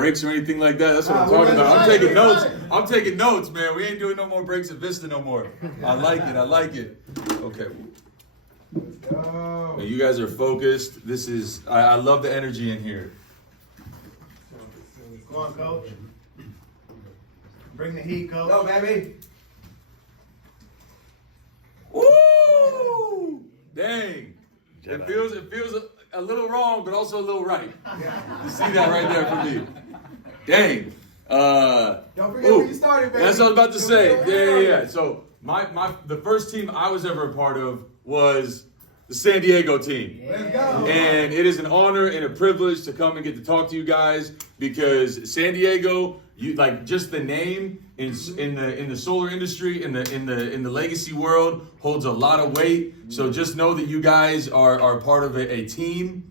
breaks or anything like that. That's what I'm talking about. I'm taking notes. I'm taking notes, man. We ain't doing no more breaks at Vista no more. I like it. I like it. Okay. Let's go. You guys are focused. This is, I love the energy in here. Come on, coach. Bring the heat, coach. Go, baby. Woo! Dang. It feels a little wrong, but also a little right. You see that right there for me. Dang. Don't forget where you started, baby. That's what I was about to say. Yeah. So the first team I was ever a part of was the San Diego team. Let's go. And it is an honor and a privilege to come and get to talk to you guys because San Diego, you like just the name in the solar industry in the Lgcy world holds a lot of weight. So just know that you guys are part of a team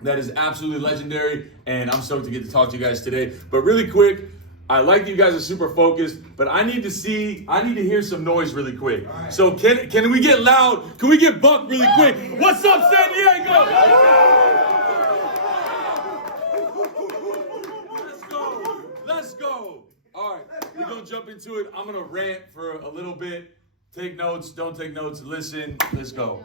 that is absolutely legendary, and I'm stoked to get to talk to you guys today. But really quick, I like that you guys are super focused, but I need to hear some noise really quick. Right. So can we get loud? Can we get buck really quick? What's up, San Diego? Let's go. All right, we're gonna jump into it. I'm gonna rant for a little bit. Take notes, don't take notes, listen. Let's go.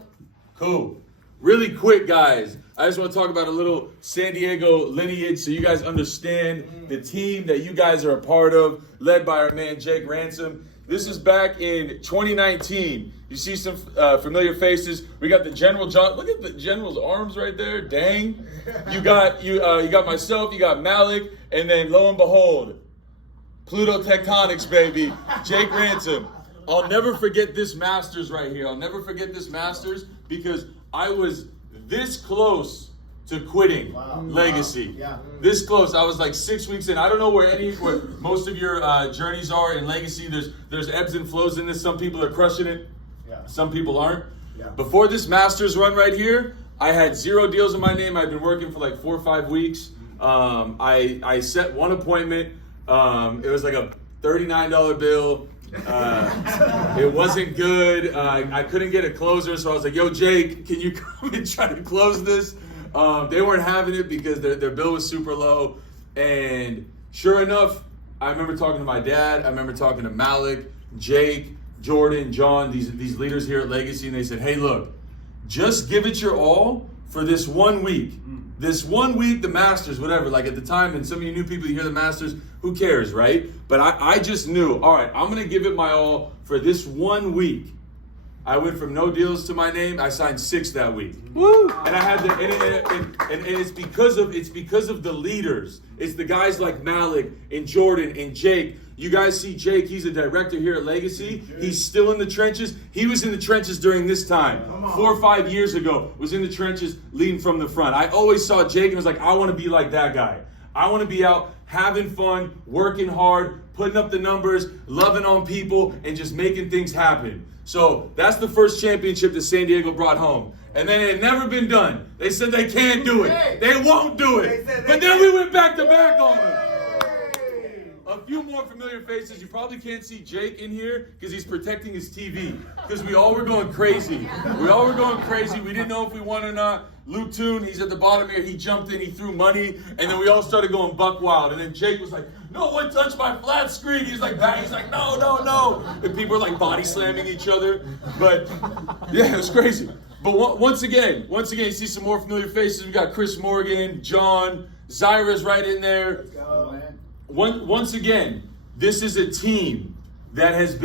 Cool. Really quick, guys, I just want to talk about a little San Diego lineage so you guys understand the team that you guys are a part of, led by our man Jake Ransom. This is back in 2019. You see some familiar faces. We got the General John. Look at the General's arms right there. Dang. You got myself, you got Malik, and then lo and behold, Pluto Tectonics, baby, Jake Ransom. I'll never forget this Masters right here. I'll never forget this Masters because I was this close to quitting Lgcy. Yeah. This close. I was like 6 weeks in. I don't know where most of your journeys are in Lgcy. There's ebbs and flows in this. Some people are crushing it. Yeah. Some people aren't. Yeah. Before this Masters run right here, I had 0 deals in my name. I'd been working for like 4 or 5 weeks. I set one appointment. It was like a $39 bill. It wasn't good. I couldn't get a closer, so I was like, yo, Jake, can you come and try to close this? They weren't having it because their bill was super low. And sure enough, I remember talking to my dad. I remember talking to Malik, Jake, Jordan, John, these leaders here at Lgcy, and they said, hey, look, just give it your all for this 1 week. This 1 week, the Masters, whatever, like at the time, and some of you new people, you hear the Masters, who cares, right? But I just knew, all right, I'm going to give it my all for this 1 week. I went from no deals to my name. I signed 6 that week. Woo! And I had and it's because of the leaders. It's the guys like Malik and Jordan and Jake. You guys see Jake, he's a director here at Lgcy. He's still in the trenches. He was in the trenches during this time. 4 or 5 years ago, was in the trenches leading from the front. I always saw Jake and was like, I want to be like that guy. I want to be out having fun, working hard, putting up the numbers, loving on people, and just making things happen. So that's the first championship that San Diego brought home. And then it had never been done. They said they can't do it. They won't do it. But then we went back to back on them. A few more familiar faces. You probably can't see Jake in here because he's protecting his TV. Because we all were going crazy. We didn't know if we won or not. Luke Toon, he's at the bottom here. He jumped in, he threw money, and then we all started going buck wild. And then Jake was like, no one touched my flat screen. He's like, bang. He's like, no. And people were like body slamming each other. But yeah, it was crazy. But once again, you see some more familiar faces. We got Chris Morgan, John, Zyra's right in there. Let's go, man. Once again, this is a team that has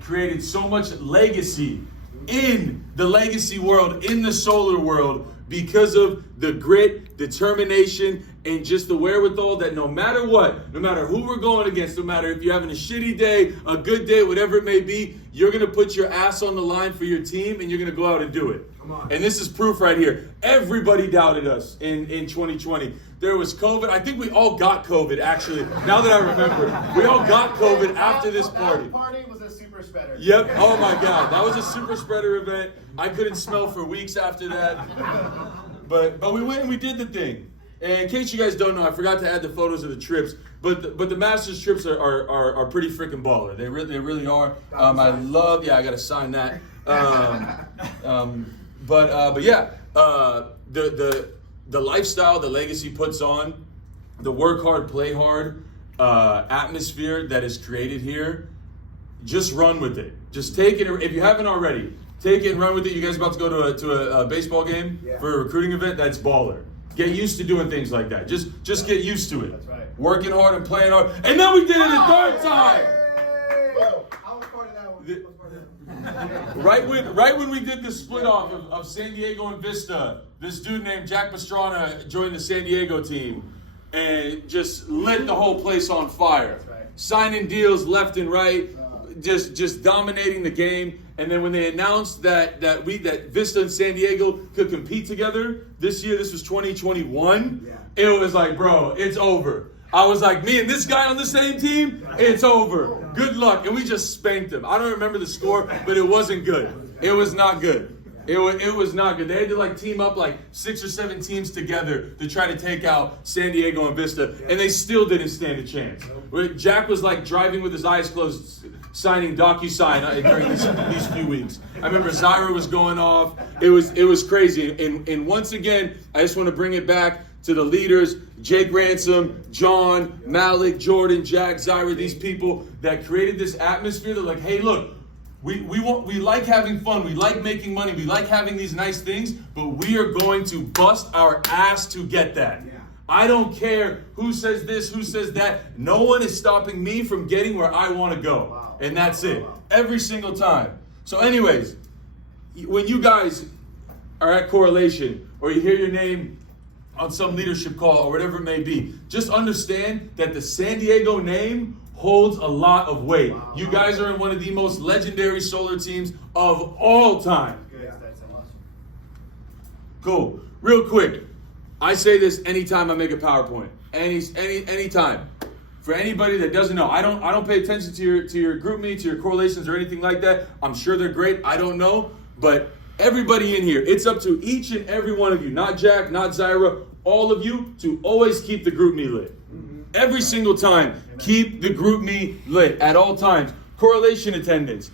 created so much legacy in the Lgcy world, in the solar world, because of the grit, determination, and just the wherewithal that no matter what, no matter who we're going against, no matter if you're having a shitty day, a good day, whatever it may be, you're going to put your ass on the line for your team and you're going to go out and do it. Come on. And this is proof right here. Everybody doubted us in 2020. There was COVID. I think we all got COVID, actually. Now that I remember, we all got COVID after this party. That party was a super spreader. Yep. Oh my God. That was a super spreader event. I couldn't smell for weeks after that. But we went and we did the thing. And in case you guys don't know, I forgot to add the photos of the trips. But the Masters trips are pretty freaking baller. They really are. I gotta sign that. But yeah, the lifestyle the Lgcy puts on the work hard, play hard atmosphere that is created here, just run with it. Just take it. If you haven't already, take it and run with it. You guys about to go to a baseball game for a recruiting event? That's baller. Get used to doing things like that. Just get used to it. That's right. Working hard and playing hard. And then we did it a third time. I was part of that one. Right when we did the split off of San Diego and Vista, this dude named Jack Pastrana joined the San Diego team and just lit the whole place on fire. That's right. Signing deals left and right, just dominating the game. And then when they announced that Vista and San Diego could compete together this year, this was 2021, it was like, bro, it's over. I was like, me and this guy on the same team, it's over. Good luck. And we just spanked them. I don't remember the score, but it wasn't good. It was not good. It was not good. They had to like team up like 6 or 7 teams together to try to take out San Diego and Vista, and they still didn't stand a chance. Jack was like driving with his eyes closed, signing Lgcy during these few weeks. I remember Zyra was going off. It was crazy. And once again, I just want to bring it back to the leaders, Jake Ransom, John, Malik, Jordan, Jack, Zyra, these people that created this atmosphere. They're like, hey, look, we like having fun, we like making money, we like having these nice things, but we are going to bust our ass to get that. I don't care who says this, who says that. No one is stopping me from getting where I want to go. And that's it. Every single time. So anyways, when you guys are at Correlation or you hear your name on some leadership call or whatever it may be, just understand that the San Diego name holds a lot of weight. You guys are in one of the most legendary solar teams of all time. Good, Stetson. Cool. Real quick, I say this anytime I make a PowerPoint. Anytime. For anybody that doesn't know, I don't pay attention to your group me, to your correlations or anything like that. I'm sure they're great. I don't know, but everybody in here, it's up to each and every one of you, not Jack, not Zyra, all of you, to always keep the group me lit. Every single time, keep the group me lit at all times. Correlation attendance.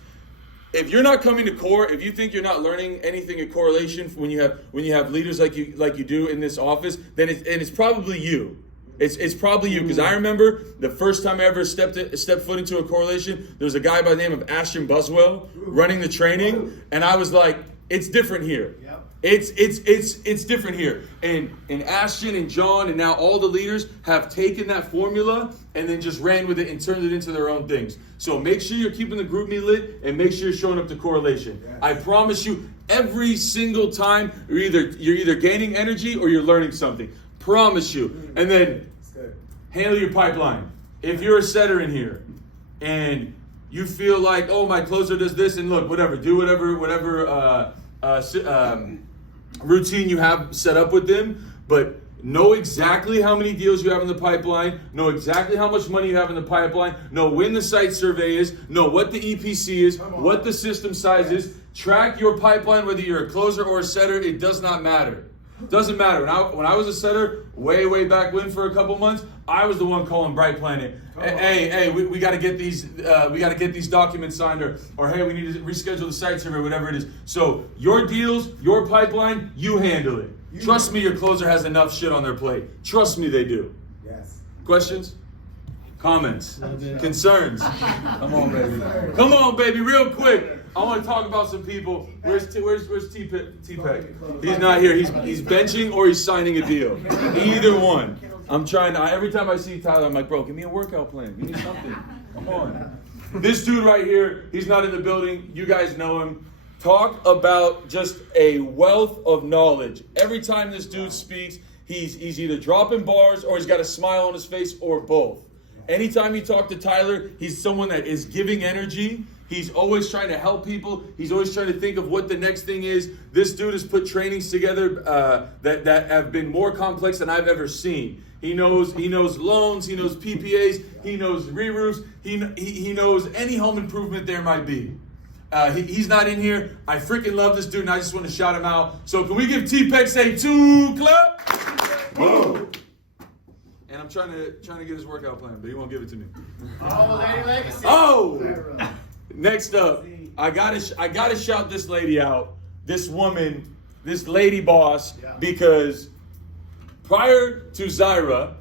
If you're not coming to core, if you think you're not learning anything at Correlation when you have leaders like you do in this office, then it's probably you. It's probably you, because I remember the first time I ever stepped foot into a Correlation, there was a guy by the name of Ashton Buswell running the training, and I was like, it's different here. Yep. It's different here. And Ashton and John and now all the leaders have taken that formula and then just ran with it and turned it into their own things. So make sure you're keeping the group me lit and make sure you're showing up to Correlation. Yes. I promise you, every single time you're either gaining energy or you're learning something. Promise you. And then handle your pipeline. If you're a setter in here and you feel like, oh, my closer does this, and look, do whatever routine you have set up with them, but know exactly how many deals you have in the pipeline, know exactly how much money you have in the pipeline, know when the site survey is, know what the EPC is, what the system size is. Track your pipeline, whether you're a closer or a setter, it does not matter. Doesn't matter. When I was a setter, way back when for a couple months, I was the one calling Bright Planet. Hey, we got to get these documents signed, or hey, we need to reschedule the site survey, whatever it is. So your deals, your pipeline, you handle it. Trust me, your closer has enough shit on their plate. Trust me, they do. Yes. Questions? Comments? Concerns? Come on, baby. Come on, baby, real quick. I want to talk about some people. Where's T-Peck? He's not here. He's benching or he's signing a deal. Either one. I'm trying to, every time I see Tyler, I'm like, bro, give me a workout plan. Give me something. Come on. This dude right here, he's not in the building. You guys know him. Talk about just a wealth of knowledge. Every time this dude speaks, he's either dropping bars or he's got a smile on his face or both. Anytime you talk to Tyler, he's someone that is giving energy. He's always trying to help people. He's always trying to think of what the next thing is. This dude has put trainings together that have been more complex than I've ever seen. He knows loans. He knows PPAs. He knows re-roofs. He knows any home improvement there might be. He's not in here. I freaking love this dude, and I just want to shout him out. So can we give T-Pex a 2 clap? Boom. And I'm trying to get his workout plan, but he won't give it to me. Oh, Lady Legacy. Oh. Next up, I gotta shout this lady out, this woman, this lady boss, because prior to Zyra,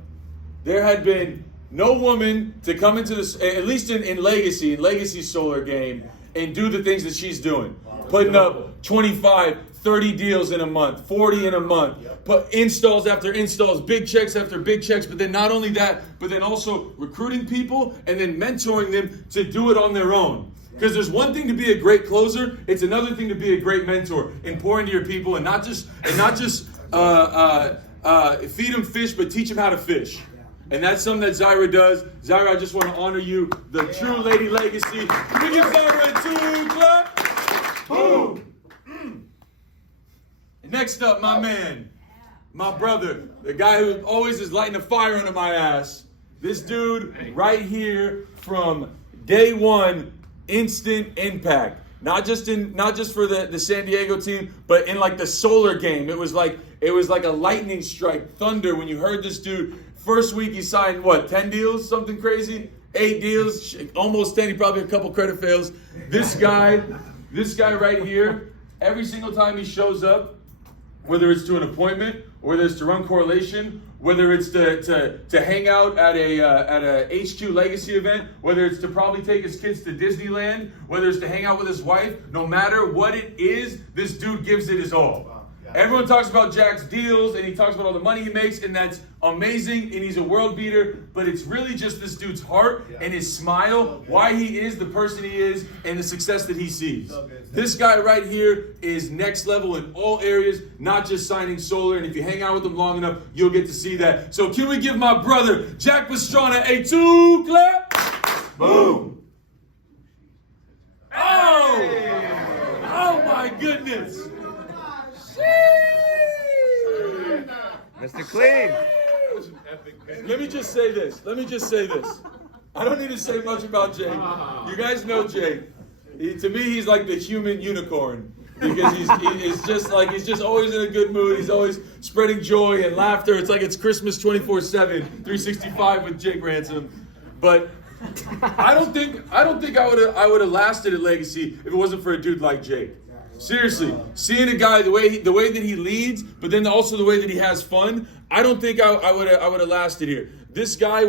there had been no woman to come into this, at least in Lgcy's solar game, and do the things that she's doing. Putting up 25, 30 deals in a month, 40 in a month, put installs after installs, big checks after big checks, but then not only that, but then also recruiting people and then mentoring them to do it on their own. Because there's one thing to be a great closer, it's another thing to be a great mentor and pour into your people and not just feed them fish, but teach them how to fish. And that's something that Zyra does. Zyra, I just want to honor you, the true Lady Lgcy. Can we give Zyra a 2 clap? Boom. Next up, my man, my brother, the guy who always is lighting a fire under my ass. This dude right here from day one, instant impact. Not just for the San Diego team, but in like the solar game. It was like a lightning strike, thunder when you heard this dude. First week he signed, 10 deals, something crazy? 8 deals, almost 10, he probably had a couple credit fails. This guy right here, every single time he shows up, whether it's to an appointment, whether it's to run correlation, whether it's to hang out at a HQ Lgcy event, whether it's to probably take his kids to Disneyland, whether it's to hang out with his wife, no matter what it is, this dude gives it his all. Everyone talks about Jack's deals and he talks about all the money he makes, and that's amazing, and he's a world beater, but it's really just this dude's heart and his smile, why he is the person he is, and the success that he sees. This guy right here is next level in all areas, not just signing solar, and if you hang out with him long enough, you'll get to see that. So can we give my brother, Jack Pastrana, a 2 clap? Boom! Oh my goodness! Mr. Clean. Let me just say this. I don't need to say much about Jake. You guys know Jake. To me, he's like the human unicorn because he's just always in a good mood. He's always spreading joy and laughter. It's like it's Christmas 24/7, 365 with Jake Ransom. But I don't think I would have lasted at Lgcy if it wasn't for a dude like Jake. Seriously, seeing a guy the way that he leads, but then also the way that he has fun, I don't think I would have lasted here. This guy,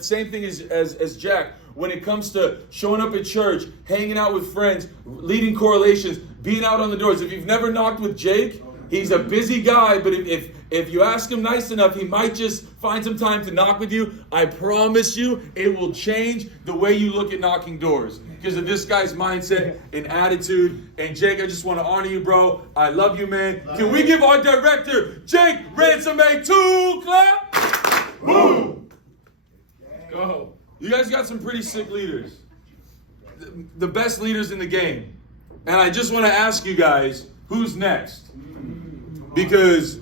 same thing as Jack, when it comes to showing up at church, hanging out with friends, leading correlations, being out on the doors. If you've never knocked with Jake, he's a busy guy, but if you ask him nice enough, he might just find some time to knock with you. I promise you, it will change the way you look at knocking doors because of this guy's mindset and attitude. And Jake, I just want to honor you, bro. I love you, man. Can we give our director, Jake Ransom, a 2 clap? Boom! Go. You guys got some pretty sick leaders. The best leaders in the game. And I just want to ask you guys, who's next? Because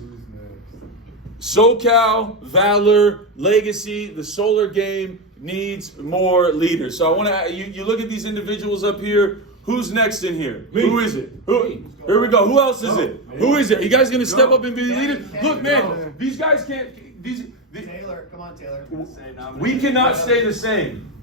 SoCal, Valor, Lgcy, the solar game needs more leaders. So I want to, you look at these individuals up here. Who's next in here? Me. Who is it? Here we go. Who else is it? Who is it? You guys going to step up and be leaders? Look, man, these guys can't, Taylor, come on, Taylor. we cannot stay the same.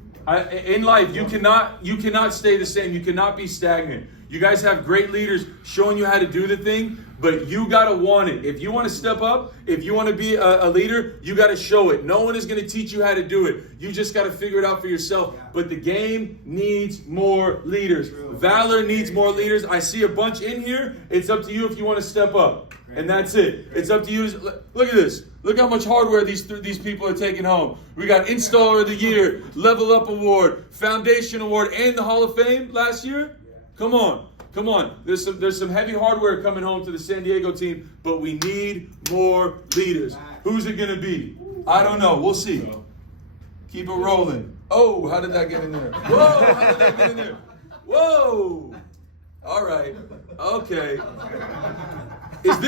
In life, you cannot stay the same. You cannot be stagnant. You guys have great leaders showing you how to do the thing, but you got to want it. If you want to step up, if you want to be a leader, you got to show it. No one is going to teach you how to do it. You just got to figure it out for yourself. But the game needs more leaders. Valor needs more leaders. I see a bunch in here. It's up to you if you want to step up. And that's it. It's up to you. Look at this. Look how much hardware these people are taking home. We got Installer of the Year, Level Up Award, Foundation Award, and the Hall of Fame last year. Come on. There's some heavy hardware coming home to the San Diego team, but we need more leaders. Who's it going to be? I don't know. We'll see. Keep it rolling. Oh, how did that get in there? Whoa, how did that get in there? Whoa. All right. Okay. Is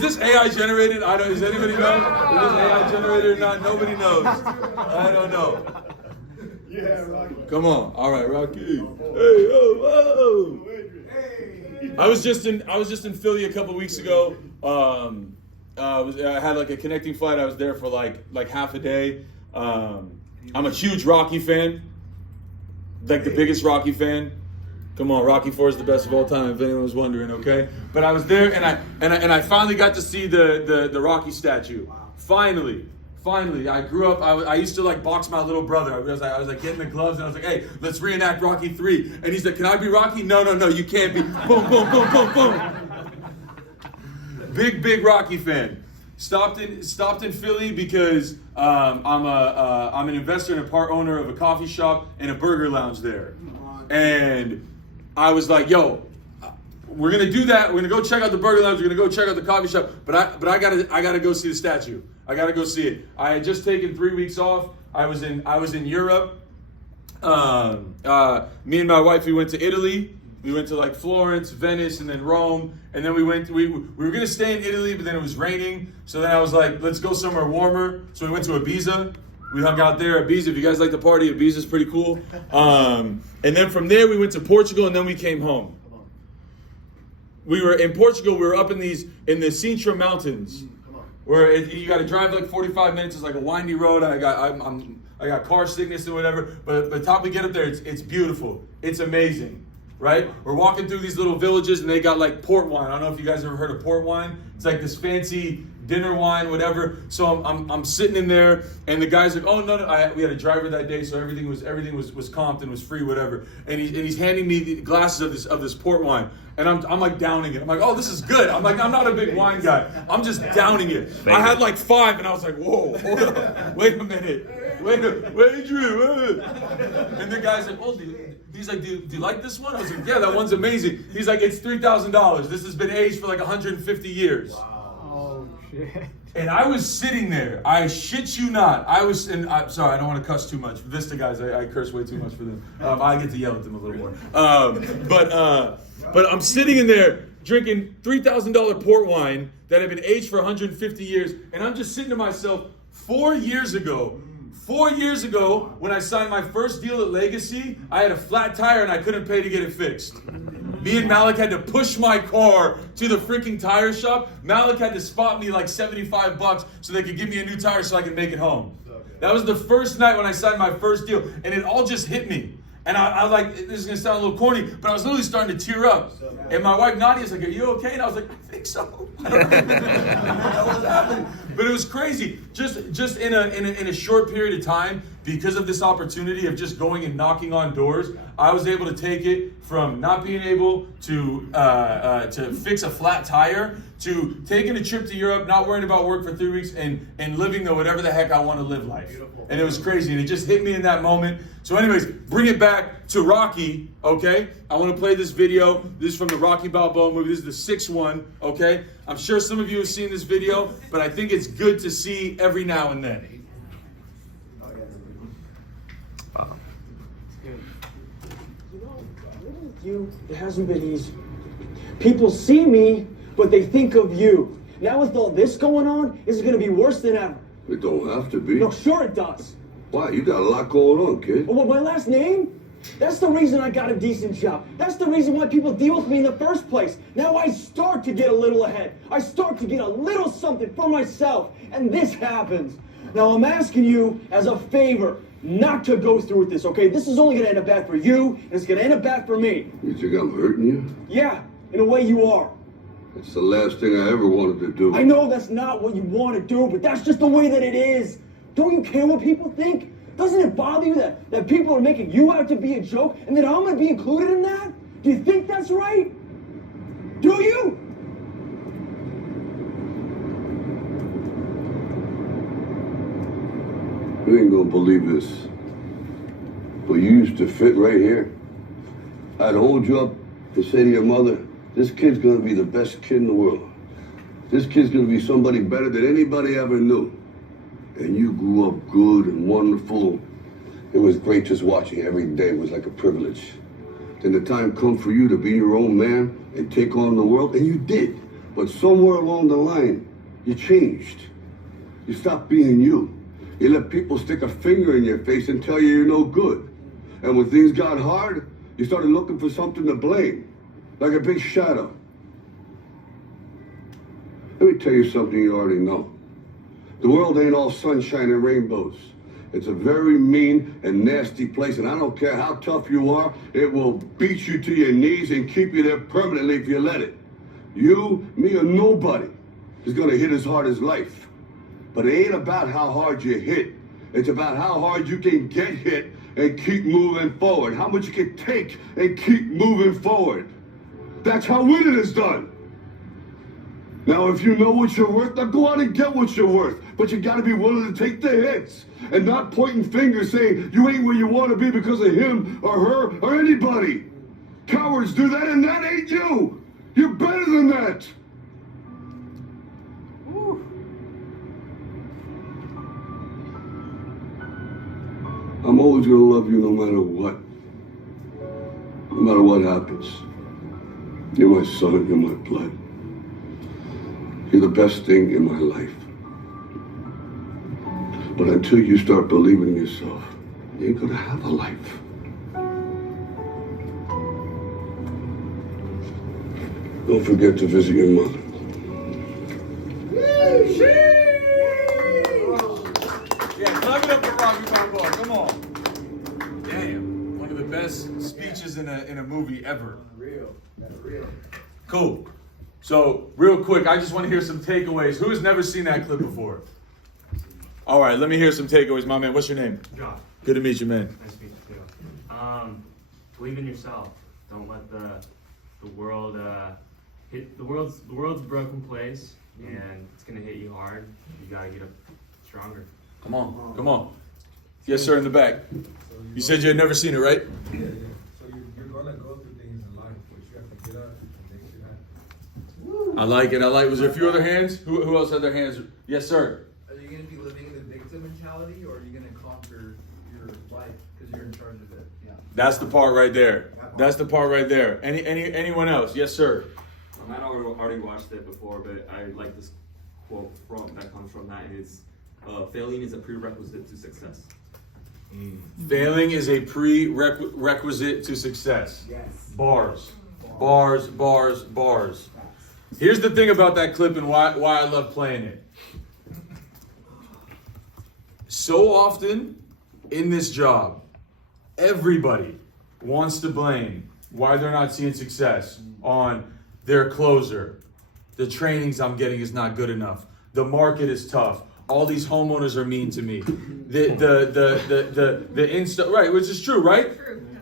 this AI generated? Does anybody know? Is this AI generated or not? Nobody knows. I don't know. Yeah, Rocky. Come on. All right, Rocky. Hey, oh, whoa. I was just in Philly a couple weeks ago. I had like a connecting flight. I was there for like half a day. I'm a huge Rocky fan. Like the biggest Rocky fan. Come on, Rocky IV is the best of all time, if anyone was wondering, okay? But I was there, and I finally got to see the Rocky statue. Finally, finally, I grew up, I used to like box my little brother. I was like getting the gloves and I was like, hey, let's reenact Rocky 3. And he's like, can I be Rocky? No, you can't be. Boom, boom, boom, boom, boom. Big Rocky fan. Stopped in Philly because I'm an investor and a part owner of a coffee shop and a burger lounge there. And I was like, yo, we're gonna do that. We're gonna go check out the burger lounge. We're gonna go check out the coffee shop. But I gotta go see the statue. I gotta go see it. I had just taken 3 weeks off. I was in Europe. Me and my wife, we went to Italy. We went to like Florence, Venice, and then Rome. And then we were gonna stay in Italy, but then it was raining. So then I was like, let's go somewhere warmer. So we went to Ibiza. We hung out there at Ibiza. If you guys like to party, Ibiza's pretty cool. And then from there we went to Portugal, and then we came home. We were in Portugal. We were up in the Sintra Mountains, where you got to drive like 45 minutes. It's like a windy road. I got car sickness or whatever. But by the time we get up there, it's beautiful. It's amazing, right? We're walking through these little villages, and they got like port wine. I don't know if you guys ever heard of port wine. It's like this fancy dinner wine, whatever. So I'm sitting in there, and the guy's like, oh no, we had a driver that day, so everything was comped and was free, whatever. And he's handing me the glasses of this port wine, and I'm like downing it. I'm like, oh, this is good. I'm like, I'm not a big wine guy. I'm just downing it. I had like 5, and I was like, whoa, hold up, wait a minute, wait, Drew. And the guy's like, oh, he's like, do you like this one? I was like, yeah, that one's amazing. He's like, it's $3,000. This has been aged for like 150 years. Wow. Oh, shit. And I was sitting there. I shit you not. I'm sorry, I don't want to cuss too much. Vista guys, I curse way too much for them. I get to yell at them a little more. But I'm sitting in there drinking $3,000 port wine that had been aged for 150 years, and I'm just sitting to myself. 4 years ago, when I signed my first deal at Lgcy, I had a flat tire and I couldn't pay to get it fixed. Me and Malik had to push my car to the freaking tire shop. Malik had to spot me like $75 so they could give me a new tire so I could make it home. That was the first night when I signed my first deal, and it all just hit me. And I was like, this is gonna sound a little corny, but I was literally starting to tear up. And my wife Nadia's like, are you okay? And I was like, I think so. I don't know what was happening. But it was crazy. Just in a short period of time, because of this opportunity of just going and knocking on doors, I was able to take it from not being able to fix a flat tire to taking a trip to Europe, not worrying about work for 3 weeks, and living the whatever the heck I want to live life. Beautiful. And it was crazy, and it just hit me in that moment. So anyways, bring it back to Rocky, okay? I want to play this video. This is from the Rocky Balboa movie. This is the 6th one, okay? I'm sure some of you have seen this video, but I think it's good to see every now and then. Wow. It hasn't been easy. People see me, but they think of you. Now with all this going on, this is going to be worse than ever. It don't have to be. No, sure it does. Why? You got a lot going on, kid. Well, my last name? That's the reason I got a decent job. That's the reason why people deal with me in the first place. Now I start to get a little ahead. I start to get a little something for myself. And this happens. Now I'm asking you as a favor not to go through with this, okay? This is only going to end up bad for you, and it's going to end up bad for me. You think I'm hurting you? Yeah, in a way you are. That's the last thing I ever wanted to do. I know that's not what you want to do, but that's just the way that it is. Don't you care what people think? Doesn't it bother you that people are making you out to be a joke and that I'm going to be included in that? Do you think that's right? Do you? You ain't gonna believe this, but you used to fit right here. I'd hold you up and say to your mother, this kid's gonna be the best kid in the world. This kid's gonna be somebody better than anybody ever knew. And you grew up good and wonderful. It was great just watching every day. It was like a privilege. Then the time come for you to be your own man and take on the world, and you did. But somewhere along the line, you changed. You stopped being you. You let people stick a finger in your face and tell you you're no good. And when things got hard, you started looking for something to blame, like a big shadow. Let me tell you something you already know. The world ain't all sunshine and rainbows. It's a very mean and nasty place, and I don't care how tough you are, it will beat you to your knees and keep you there permanently if you let it. You, me, or nobody is gonna hit as hard as life. But it ain't about how hard you hit. It's about how hard you can get hit and keep moving forward. How much you can take and keep moving forward. That's how winning is done. Now, if you know what you're worth, now go out and get what you're worth. But you gotta be willing to take the hits and not pointing fingers saying you ain't where you want to be because of him or her or anybody. Cowards do that, and that ain't you. You're better than that. I'm always gonna love you no matter what. No matter what happens. You're my son, you're my blood. You're the best thing in my life. But until you start believing in yourself, you ain't gonna have a life. Don't forget to visit your mother. Yeah, clap it up for Robbie Balboa. Come on. Damn, one of the best speeches in a movie ever. Real. That's real. Cool. So, real quick, I just want to hear some takeaways. Who has never seen that clip before? All right, let me hear some takeaways. My man, what's your name? Josh. Good to meet you, man. Nice to meet you too. Believe in yourself. Don't let the world hit the world's a broken place, and it's gonna hit you hard. You gotta get up stronger. Come on. Yes, sir, in the back. You said you had never seen it, right? Yeah. So you're gonna go through things in life, but you have to get up and make shit happen. I like it. Was there a few other hands? Who else had their hands? Yes, sir. Are you going to be living in the victim mentality, or are you going to conquer your life because you're in charge of it? Yeah. That's the part right there. Anyone else? Yes, sir. I already watched it before, but I like this quote that comes from that is, failing is a prerequisite to success. Failing is a prerequisite to success. Yes. Bars. Here's the thing about that clip and why I love playing it. So often in this job, everybody wants to blame why they're not seeing success on their closer. The trainings I'm getting is not good enough. The market is tough. All these homeowners are mean to me. The Insta, right, which is true, right?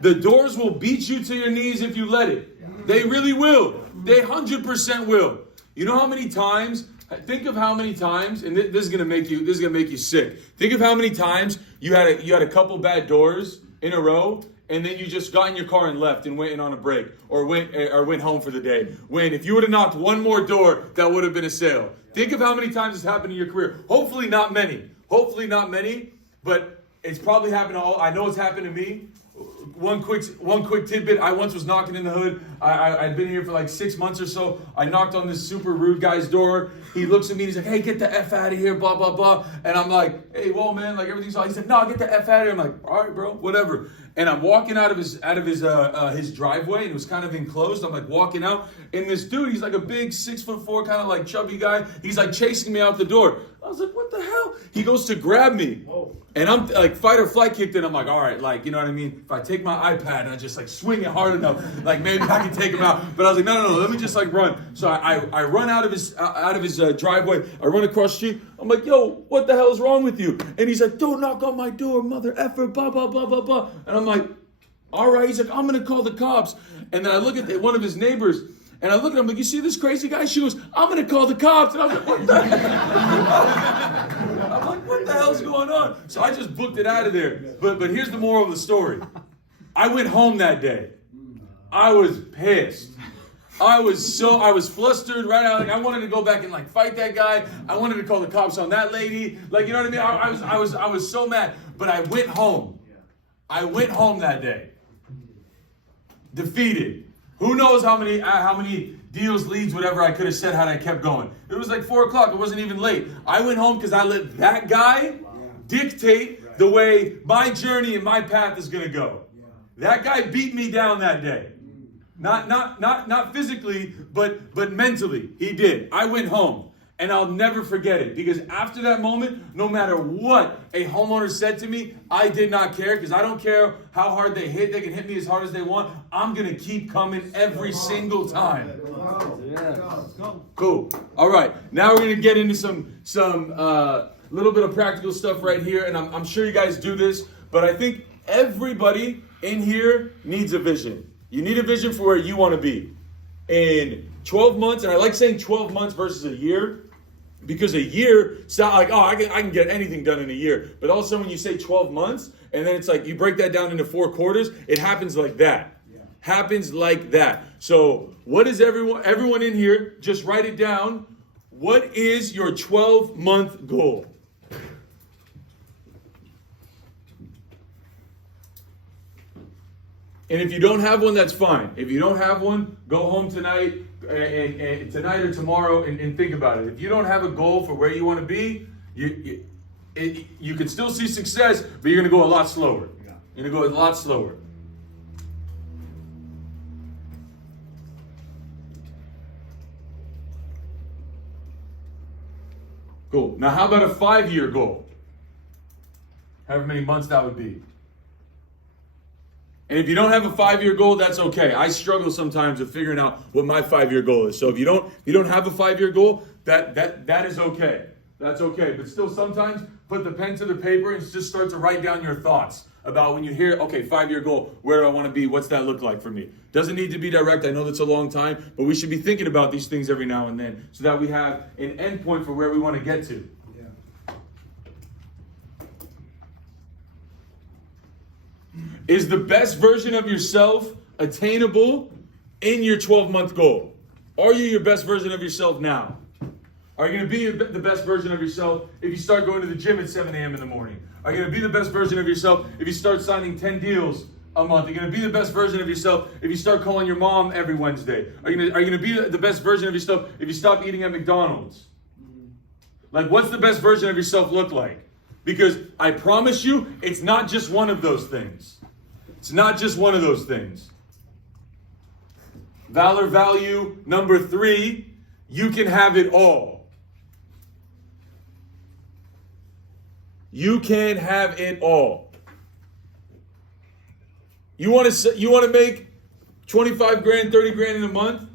The doors will beat you to your knees if you let it. They really will. They 100% will. You know how many times? Think of how many times, and this is gonna make you sick. Think of how many times you had a couple bad doors in a row, and then you just got in your car and left and went in on a break, or went home for the day. When if you would have knocked one more door, that would have been a sale. Think of how many times it's happened in your career. Hopefully not many, but it's probably happened to all. I know it's happened to me. One quick tidbit. I once was knocking in the hood. I'd been here for like 6 months or so. I knocked on this super rude guy's door. He looks at me and he's like, "Hey, get the F out of here, blah, blah, blah." And I'm like, "Hey, whoa, man, like everything's all." He said, "No, get the F out of here." I'm like, "All right, bro, whatever." And I'm walking out of his driveway, and it was kind of enclosed. I'm like walking out, and this dude, he's like a big 6'4", kind of like chubby guy. He's like chasing me out the door. I was like, "What the hell?" He goes to grab me. Whoa. And I'm like, fight or flight kicked in. I'm like, all right, like, you know what I mean? If I take my iPad and I just like swing it hard enough, like maybe I can take him out. But I was like, no, let me just like run. So I run out of his driveway. I run across the street. I'm like, "Yo, what the hell is wrong with you?" And he's like, "Don't knock on my door, mother effer, blah, blah, blah, blah, blah." And I'm like, all right. He's like, "I'm going to call the cops." And then I look at one of his neighbors, and I look at him like, "You see this crazy guy?" She goes, "I'm going to call the cops." And I was like, what the hell? I'm like, what the hell's going on? So I just booked it out of there. But here's the moral of the story. I went home that day. I was pissed. I was flustered right out. Like I wanted to go back and like fight that guy. I wanted to call the cops on that lady. Like, you know what I mean? I was so mad. But I went home. I went home that day. Defeated. Who knows how many deals, leads, whatever I could have said had I kept going. It was like 4 o'clock. It wasn't even late. I went home because I let that guy dictate the way my journey and my path is going to go. That guy beat me down that day. Not physically, but mentally. He did. I went home. And I'll never forget it, because after that moment, no matter what a homeowner said to me, I did not care, because I don't care how hard they hit. They can hit me as hard as they want. I'm going to keep coming every single time. Cool. All right. Now we're going to get into some little bit of practical stuff right here, and I'm sure you guys do this, but I think everybody in here needs a vision. You need a vision for where you want to be. In 12 months, and I like saying 12 months versus a year, because a year, it's not like, oh, I can get anything done in a year. But all of a sudden, when you say 12 months, and then it's like you break that down into 4 quarters, it happens like that. Yeah. Happens like that. So what is everyone in here, just write it down. What is your 12-month goal? And if you don't have one, that's fine. If you don't have one, go home tonight and tonight or tomorrow and think about it. If you don't have a goal for where you want to be, you can still see success, but you're going to go a lot slower. You're going to go a lot slower. Cool. Now, how about a 5-year goal? However many months that would be. And if you don't have a 5-year goal, that's okay. I struggle sometimes with figuring out what my 5-year goal is. So if you don't have a 5-year goal, that is okay. That's okay. But still, sometimes put the pen to the paper and just start to write down your thoughts about when you hear, okay, 5-year goal, where do I want to be? What's that look like for me? Doesn't need to be direct. I know that's a long time, but we should be thinking about these things every now and then so that we have an end point for where we want to get to. Is the best version of yourself attainable in your 12-month goal? Are you your best version of yourself now? Are you going to be the best version of yourself if you start going to the gym at 7 a.m. in the morning? Are you going to be the best version of yourself if you start signing 10 deals a month? Are you going to be the best version of yourself if you start calling your mom every Wednesday? Are you going to be the best version of yourself if you stop eating at McDonald's? Like, what's the best version of yourself look like? Because I promise you, it's not just one of those things. It's not just one of those things. Valor value number 3, you can have it all. You can have it all. You want to make 25 grand, 30 grand in a month?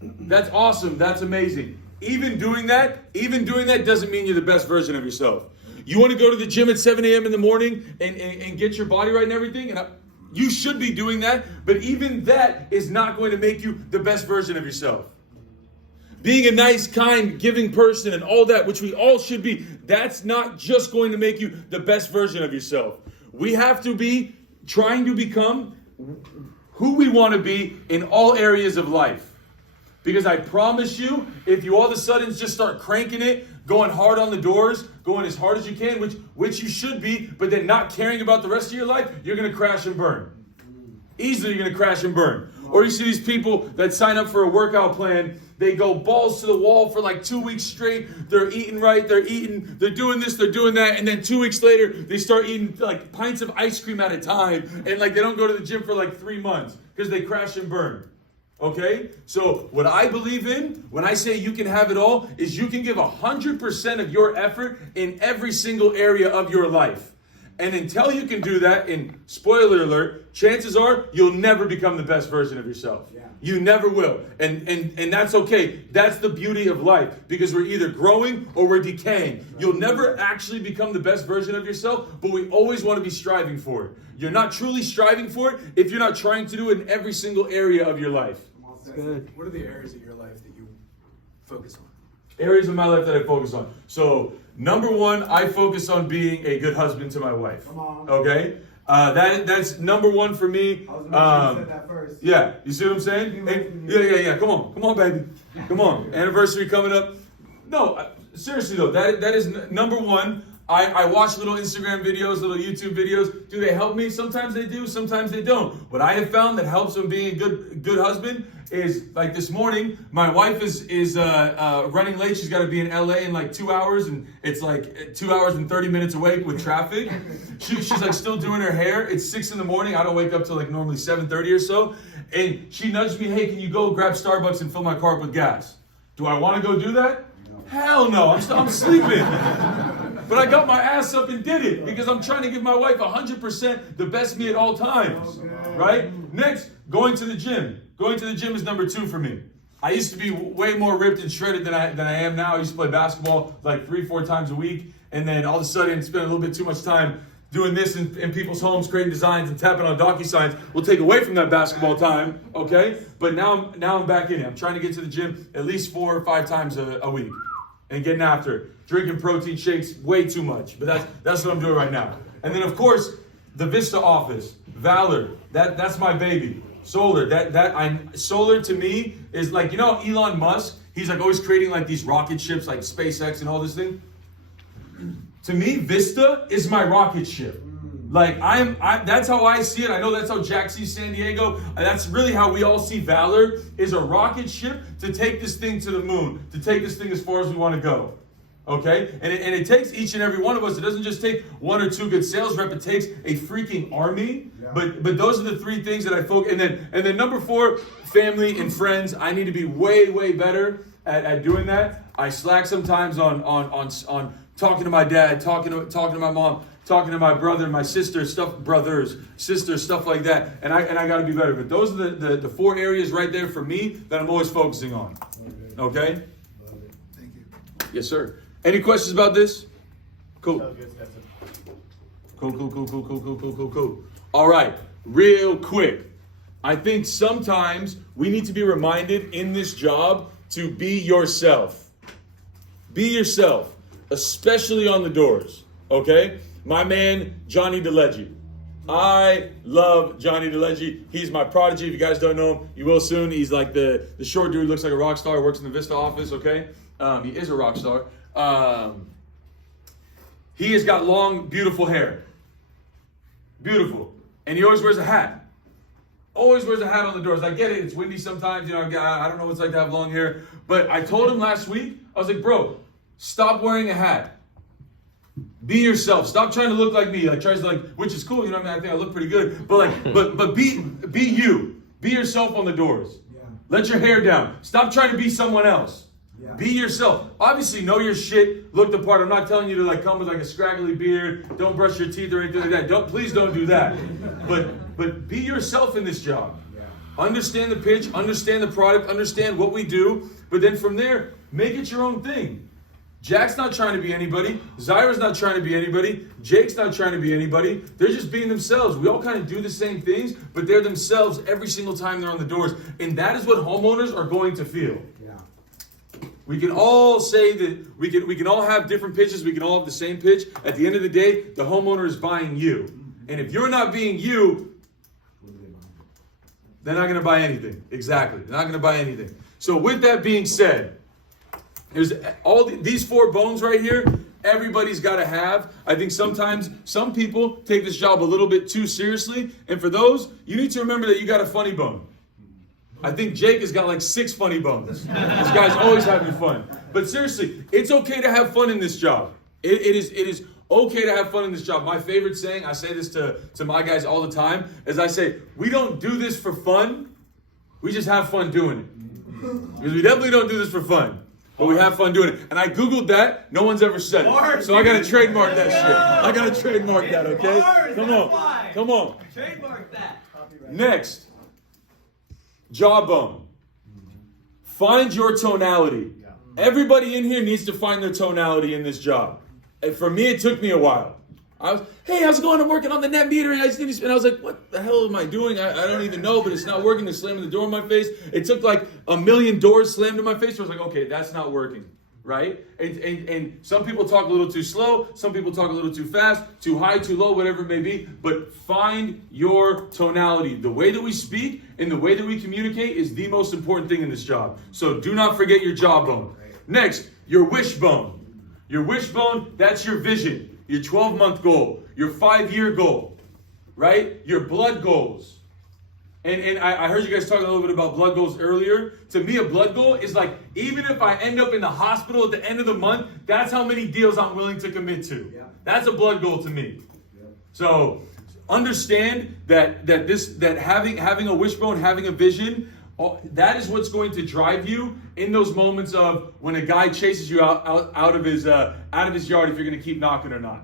That's awesome. That's amazing. Even doing that doesn't mean you're the best version of yourself. You want to go to the gym at 7 a.m. in the morning and get your body right and everything? And you should be doing that, but even that is not going to make you the best version of yourself. Being a nice, kind, giving person and all that, which we all should be, that's not just going to make you the best version of yourself. We have to be trying to become who we want to be in all areas of life. Because I promise you, if you all of a sudden just start cranking it, going hard on the doors, going as hard as you can, which you should be, but then not caring about the rest of your life, you're going to crash and burn. Easily you're going to crash and burn. Or you see these people that sign up for a workout plan, they go balls to the wall for like 2 weeks straight, they're eating right, they're doing this, they're doing that, and then 2 weeks later, they start eating like pints of ice cream at a time, and like they don't go to the gym for like 3 months, because they crash and burn. Okay? So what I believe in, when I say you can have it all, is you can give 100% of your effort in every single area of your life. And until you can do that, and spoiler alert, chances are you'll never become the best version of yourself. Yeah. You never will. And that's okay. That's the beauty of life, because we're either growing or we're decaying. Right. You'll never actually become the best version of yourself, but we always want to be striving for it. You're not truly striving for it if you're not trying to do it in every single area of your life. That's good. What are the areas of your life that you focus on? Areas of my life that I focus on. So, number 1, I focus on being a good husband to my wife. Come on. Okay? That's number 1 for me. I was going to say that first. Yeah, you see what I'm saying? Yeah. Come on, baby. Come on. Anniversary coming up. No, seriously though, that is number 1. I watch little Instagram videos, little YouTube videos. Do they help me? Sometimes they do, sometimes they don't. What I have found that helps me being a good husband is, like this morning, my wife is running late. She's got to be in LA in like 2 hours, and it's like 2 hours and 30 minutes away with traffic. She's like still doing her hair. It's 6 in the morning. I don't wake up till like normally 7:30 or so. And she nudged me, hey, can you go grab Starbucks and fill my car up with gas? Do I want to go do that? No. Hell no, I'm sleeping. But I got my ass up and did it because I'm trying to give my wife 100% the best me at all times, right? Next, going to the gym. Going to the gym is number 2 for me. I used to be way more ripped and shredded than I am now. I used to play basketball like 3-4 times a week. and then all of a sudden spend a little bit too much time doing this in people's homes, creating designs and tapping on DocuSigns will take away from that basketball time, okay? But now I'm back in it. I'm trying to get to the gym at least 4 or 5 times a week and getting after it. Drinking protein shakes way too much, but that's what I'm doing right now. And then of course, the Vista office, Valor, that's my baby. Solar, solar to me is like, you know, Elon Musk, he's like always creating like these rocket ships like SpaceX and all this thing. To me, Vista is my rocket ship. Like that's how I see it. I know that's how Jack sees San Diego. That's really how we all see Valor, is a rocket ship to take this thing to the moon, to take this thing as far as we want to go. Okay? And it takes each and every one of us. It doesn't just take 1 or 2 good sales rep. It takes a freaking army. Yeah. But those are the 3 things that I focus. And then number 4, family and friends. I need to be way better at doing that. I slack sometimes on talking to my dad, talking to my mom, talking to my brother, my sister, sisters, stuff like that. And I got to be better. But those are the 4 areas right there for me that I'm always focusing on. Okay? Thank you. Yes, sir. Any questions about this? Cool. Cool. All right. Real quick. I think sometimes we need to be reminded in this job to be yourself. Be yourself, especially on the doors. Okay? My man, Johnny DeLegge. I love Johnny DeLegge. He's my prodigy. If you guys don't know him, you will soon. He's like the short dude, looks like a rock star, works in the Vista office, okay? He is a rock star. He has got long, beautiful hair. Beautiful. And he always wears a hat. Always wears a hat on the doors. I get it. It's windy sometimes. You know, I don't know what it's like to have long hair. But I told him last week, I was like, bro, stop wearing a hat. Be yourself. Stop trying to look like me. Like tries to which is cool. You know what I mean? I think I look pretty good. But but be you. Be yourself on the doors. Yeah. Let your hair down. Stop trying to be someone else. Yeah. Be yourself. Obviously, know your shit. Look the part. I'm not telling you to come with a scraggly beard. Don't brush your teeth or anything like that. Please don't do that. But be yourself in this job. Yeah. Understand the pitch. Understand the product. Understand what we do. But then from there, make it your own thing. Jack's not trying to be anybody. Zyra's not trying to be anybody. Jake's not trying to be anybody. They're just being themselves. We all kind of do the same things, but they're themselves every single time they're on the doors. And that is what homeowners are going to feel. Yeah. We can all say that we can all have different pitches. We can all have the same pitch. At the end of the day, the homeowner is buying you. And if you're not being you, they're not going to buy anything. Exactly. They're not going to buy anything. So with that being said, there's these 4 bones right here, everybody's got to have. I think sometimes some people take this job a little bit too seriously. And for those, you need to remember that you got a funny bone. I think Jake has got 6 funny bones. This guy's always having fun. But seriously, it's okay to have fun in this job. It is okay to have fun in this job. My favorite saying, I say this to my guys all the time, is I say, we don't do this for fun. We just have fun doing it. Because we definitely don't do this for fun. But we have fun doing it. And I Googled that. No one's ever said it. So I got to trademark that shit. I got to trademark that, okay? Come on. Trademark that. Next. Jawbone. Find your tonality. Everybody in here needs to find their tonality in this job. And for me, it took me a while. Hey, how's it going? I'm working on the net meter. And I was like, what the hell am I doing? I don't even know, but it's not working. They're slamming the door in my face. It took a million doors slammed in my face. So I was like, okay, that's not working, right? And some people talk a little too slow. Some people talk a little too fast, too high, too low, whatever it may be. But find your tonality. The way that we speak and the way that we communicate is the most important thing in this job. So do not forget your jawbone. Next, your wishbone. Your wishbone, that's your vision. Your 12-month goal, your 5-year goal, right? Your blood goals. And I heard you guys talking a little bit about blood goals earlier. To me, a blood goal is even if I end up in the hospital at the end of the month, that's how many deals I'm willing to commit to. Yeah. That's a blood goal to me. Yeah. So understand that having a wishbone, having a vision, that is what's going to drive you in those moments of when a guy chases you out of his yard, if you're going to keep knocking or not.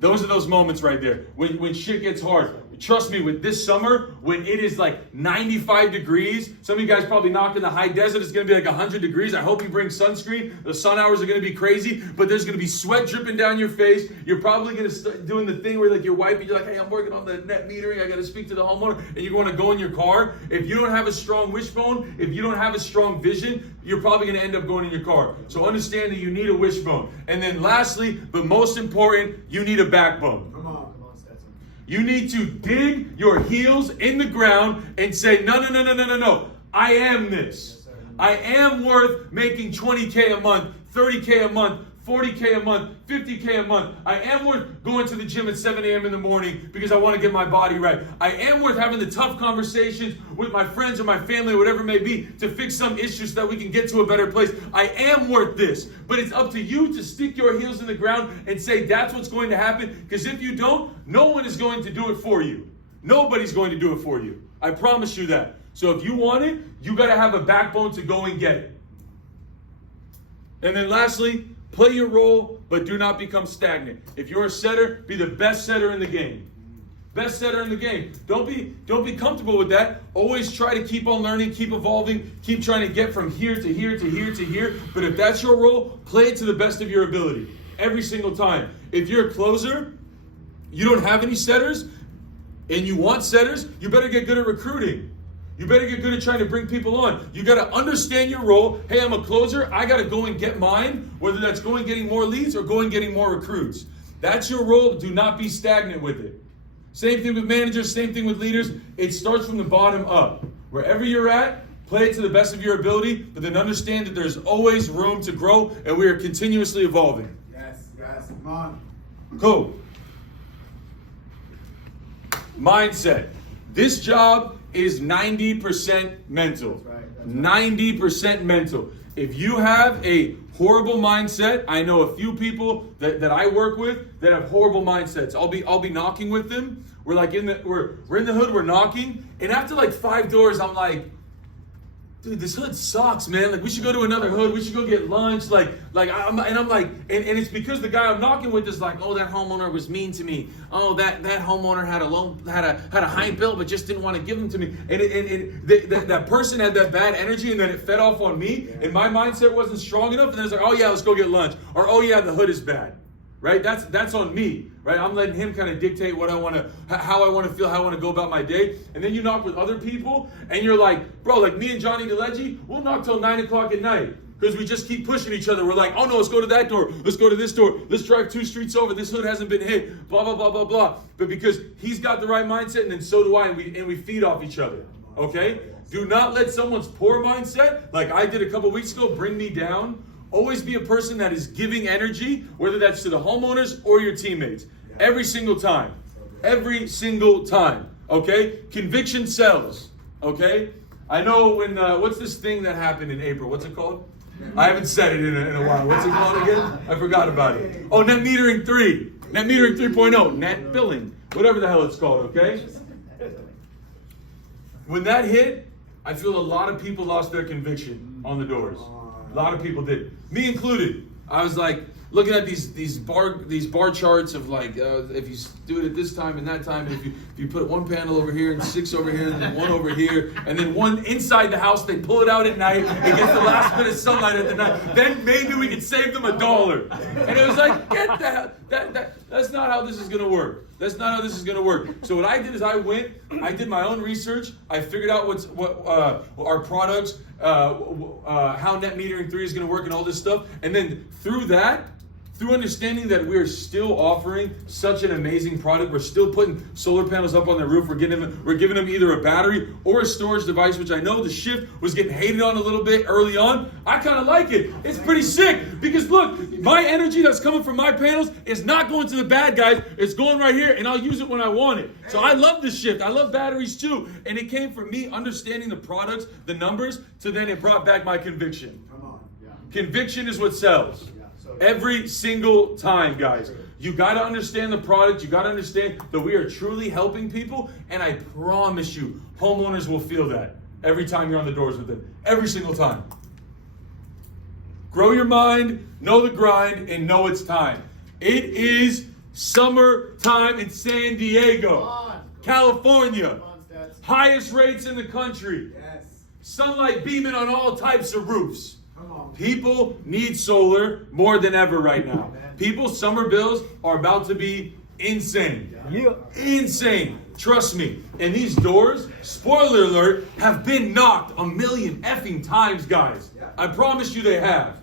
Those are those moments right there when shit gets hard. Trust me, with this summer, when it is like 95 degrees, some of you guys probably knocked in the high desert, it's going to be like 100 degrees. I hope you bring sunscreen. The sun hours are going to be crazy, but there's going to be sweat dripping down your face. You're probably going to start doing the thing where like you're wiping, you're like, hey, I'm working on the net metering. I got to speak to the homeowner, and you're going to go in your car. If you don't have a strong wishbone, if you don't have a strong vision, you're probably going to end up going in your car. So understand that you need a wishbone. And then lastly, but most important, you need a backbone. Come on, Stetson. You need to dig your heels in the ground and say, no. I am this. I am worth making 20K a month, 30K a month, 40K a month, 50K a month. I am worth going to the gym at 7 a.m. in the morning because I want to get my body right. I am worth having the tough conversations with my friends or my family or whatever it may be to fix some issues so that we can get to a better place. I am worth this. But it's up to you to stick your heels in the ground and say that's what's going to happen, because if you don't, no one is going to do it for you. Nobody's going to do it for you. I promise you that. So if you want it, you got to have a backbone to go and get it. And then lastly, play your role, but do not become stagnant. If you're a setter, be the best setter in the game. Best setter in the game. Don't be comfortable with that. Always try to keep on learning, keep evolving, keep trying to get from here to here to here to here. But if that's your role, play it to the best of your ability every single time. If you're a closer, you don't have any setters, and you want setters, you better get good at recruiting. You better get good at trying to bring people on. You got to understand your role. Hey, I'm a closer. I got to go and get mine, whether that's going getting more leads or going getting more recruits. That's your role. Do not be stagnant with it. Same thing with managers, same thing with leaders. It starts from the bottom up. Wherever you're at, play it to the best of your ability, but then understand that there's always room to grow, and we are continuously evolving. Yes, come on. Cool. Mindset. This job is 90% mental. That's right. 90% mental. If you have a horrible mindset, I know a few people that I work with that have horrible mindsets. I'll be knocking with them. We're in the hood, we're knocking, and after like 5 doors, I'm like, dude, this hood sucks, man. Like, we should go to another hood. We should go get lunch. I'm like, and it's because the guy I'm knocking with is like, oh, that homeowner was mean to me. Oh, that homeowner had a high bill, but just didn't want to give them to me. And that person had that bad energy, and then it fed off on me. And my mindset wasn't strong enough. And then it's like, oh yeah, let's go get lunch. Or oh yeah, the hood is bad. Right? That's on me, right? I'm letting him kind of dictate what I want to, how I want to feel, how I want to go about my day. And then you knock with other people, and you're like, bro, like me and Johnny Lgcy, we'll knock till 9 o'clock at night because we just keep pushing each other. We're like, oh no, let's go to that door, let's go to this door, let's drive 2 streets over. This hood hasn't been hit, blah blah blah blah blah. But because he's got the right mindset, and then so do I, and we feed off each other. Okay? Do not let someone's poor mindset, like I did a couple weeks ago, bring me down. Always be a person that is giving energy, whether that's to the homeowners or your teammates. Every single time. Every single time. Okay? Conviction sells. Okay? I know when, what's this thing that happened in April? What's it called? I haven't said it in a while. What's it called again? I forgot about it. Oh, net metering 3. Net metering 3.0. Net billing. Whatever the hell it's called, okay? When that hit, I feel a lot of people lost their conviction on the doors. A lot of people did, me included. I was like looking at these bar charts of like if you do it at this time and that time, and if you put 1 panel over here and 6 over here and then 1 over here and then 1 inside the house, they pull it out at night. It gets the last bit of sunlight at the night. Then maybe we could save them $1. And it was like, get that. That's not how this is gonna work. That's not how this is gonna work. So what I did is I did my own research. I figured out what our products. How net metering 3 is going to work and all this stuff. And then through understanding that we're still offering such an amazing product, we're still putting solar panels up on the roof, we're giving them either a battery or a storage device, which I know the shift was getting hated on a little bit early on. I kind of like it. It's pretty sick because look, my energy that's coming from my panels is not going to the bad guys. It's going right here, and I'll use it when I want it. So I love this shift. I love batteries too. And it came from me understanding the products, the numbers, so then it brought back my conviction. Come on. Yeah. Conviction is what sells. Every single time, guys. You got to understand the product. You got to understand that we are truly helping people. And I promise you, homeowners will feel that every time you're on the doors with them. Every single time. Grow your mind, know the grind, and know it's time. It is Summertime in San Diego, California. Come on, Stetson. Highest rates in the country. Yes. Sunlight beaming on all types of roofs. Come on. People need solar more than ever right now. People's summer bills are about to be insane. Insane. Trust me. And these doors, spoiler alert, have been knocked a million effing times, guys. I promise you they have.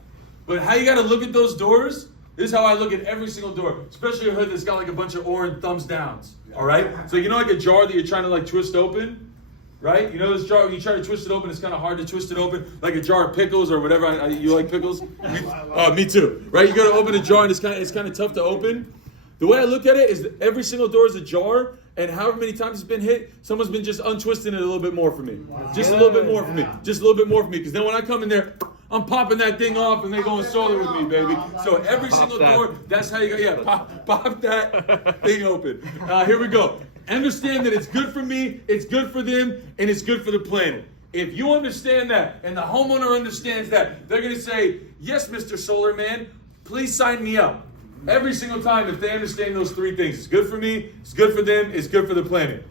But how you gotta look at those doors, this is how I look at every single door. Especially a hood that's got like a bunch of orange thumbs downs. Alright? So you know like a jar that you're trying to like twist open? Right? You know this jar, when you try to twist it open, it's kind of hard to twist it open. Like a jar of pickles or whatever. You like pickles? Me too. Right? You gotta open a jar and it's kind of tough to open. The way I look at it is that every single door is a jar, and however many times it's been hit, someone's been just untwisting it a little bit more for me. Just a little bit more for me. Just a little bit more for me. Because then when I come in there, I'm popping that thing off and they going solar with me, baby. So every single door, that's how you go. Pop that thing open. Here we go. Understand that it's good for me, it's good for them, and it's good for the planet. If you understand that, and the homeowner understands that, they're going to say, yes, Mr. Solar Man, please sign me up. Every single time, if they understand those three things. It's good for me, it's good for them, it's good for the planet.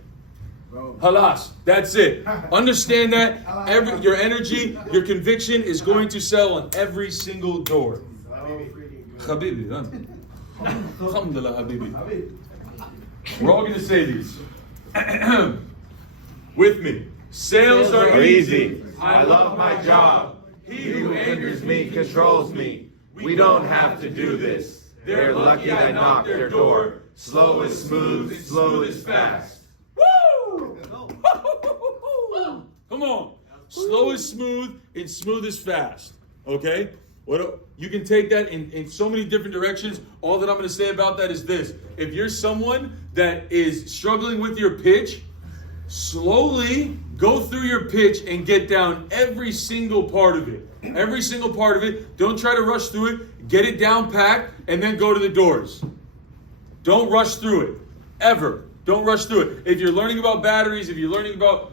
Halas. That's it. Understand that your energy, your conviction is going to sell on every single door. Habibi. Alhamdulillah, Habibi. We're all going to say these. With me. Sales are easy. I love my job. He who angers me controls me. We don't have to do this. They're lucky I knocked their door. Slow is smooth, smooth is fast. Woo! Come on. Slow is smooth and smooth is fast. Okay? You can take that in so many different directions. All that I'm going to say about that is this. If you're someone that is struggling with your pitch, slowly go through your pitch and get down every single part of it. Every single part of it. Don't try to rush through it. Get it down packed and then go to the doors. Don't rush through it. Ever. Don't rush through it. If you're learning about batteries, if you're learning about,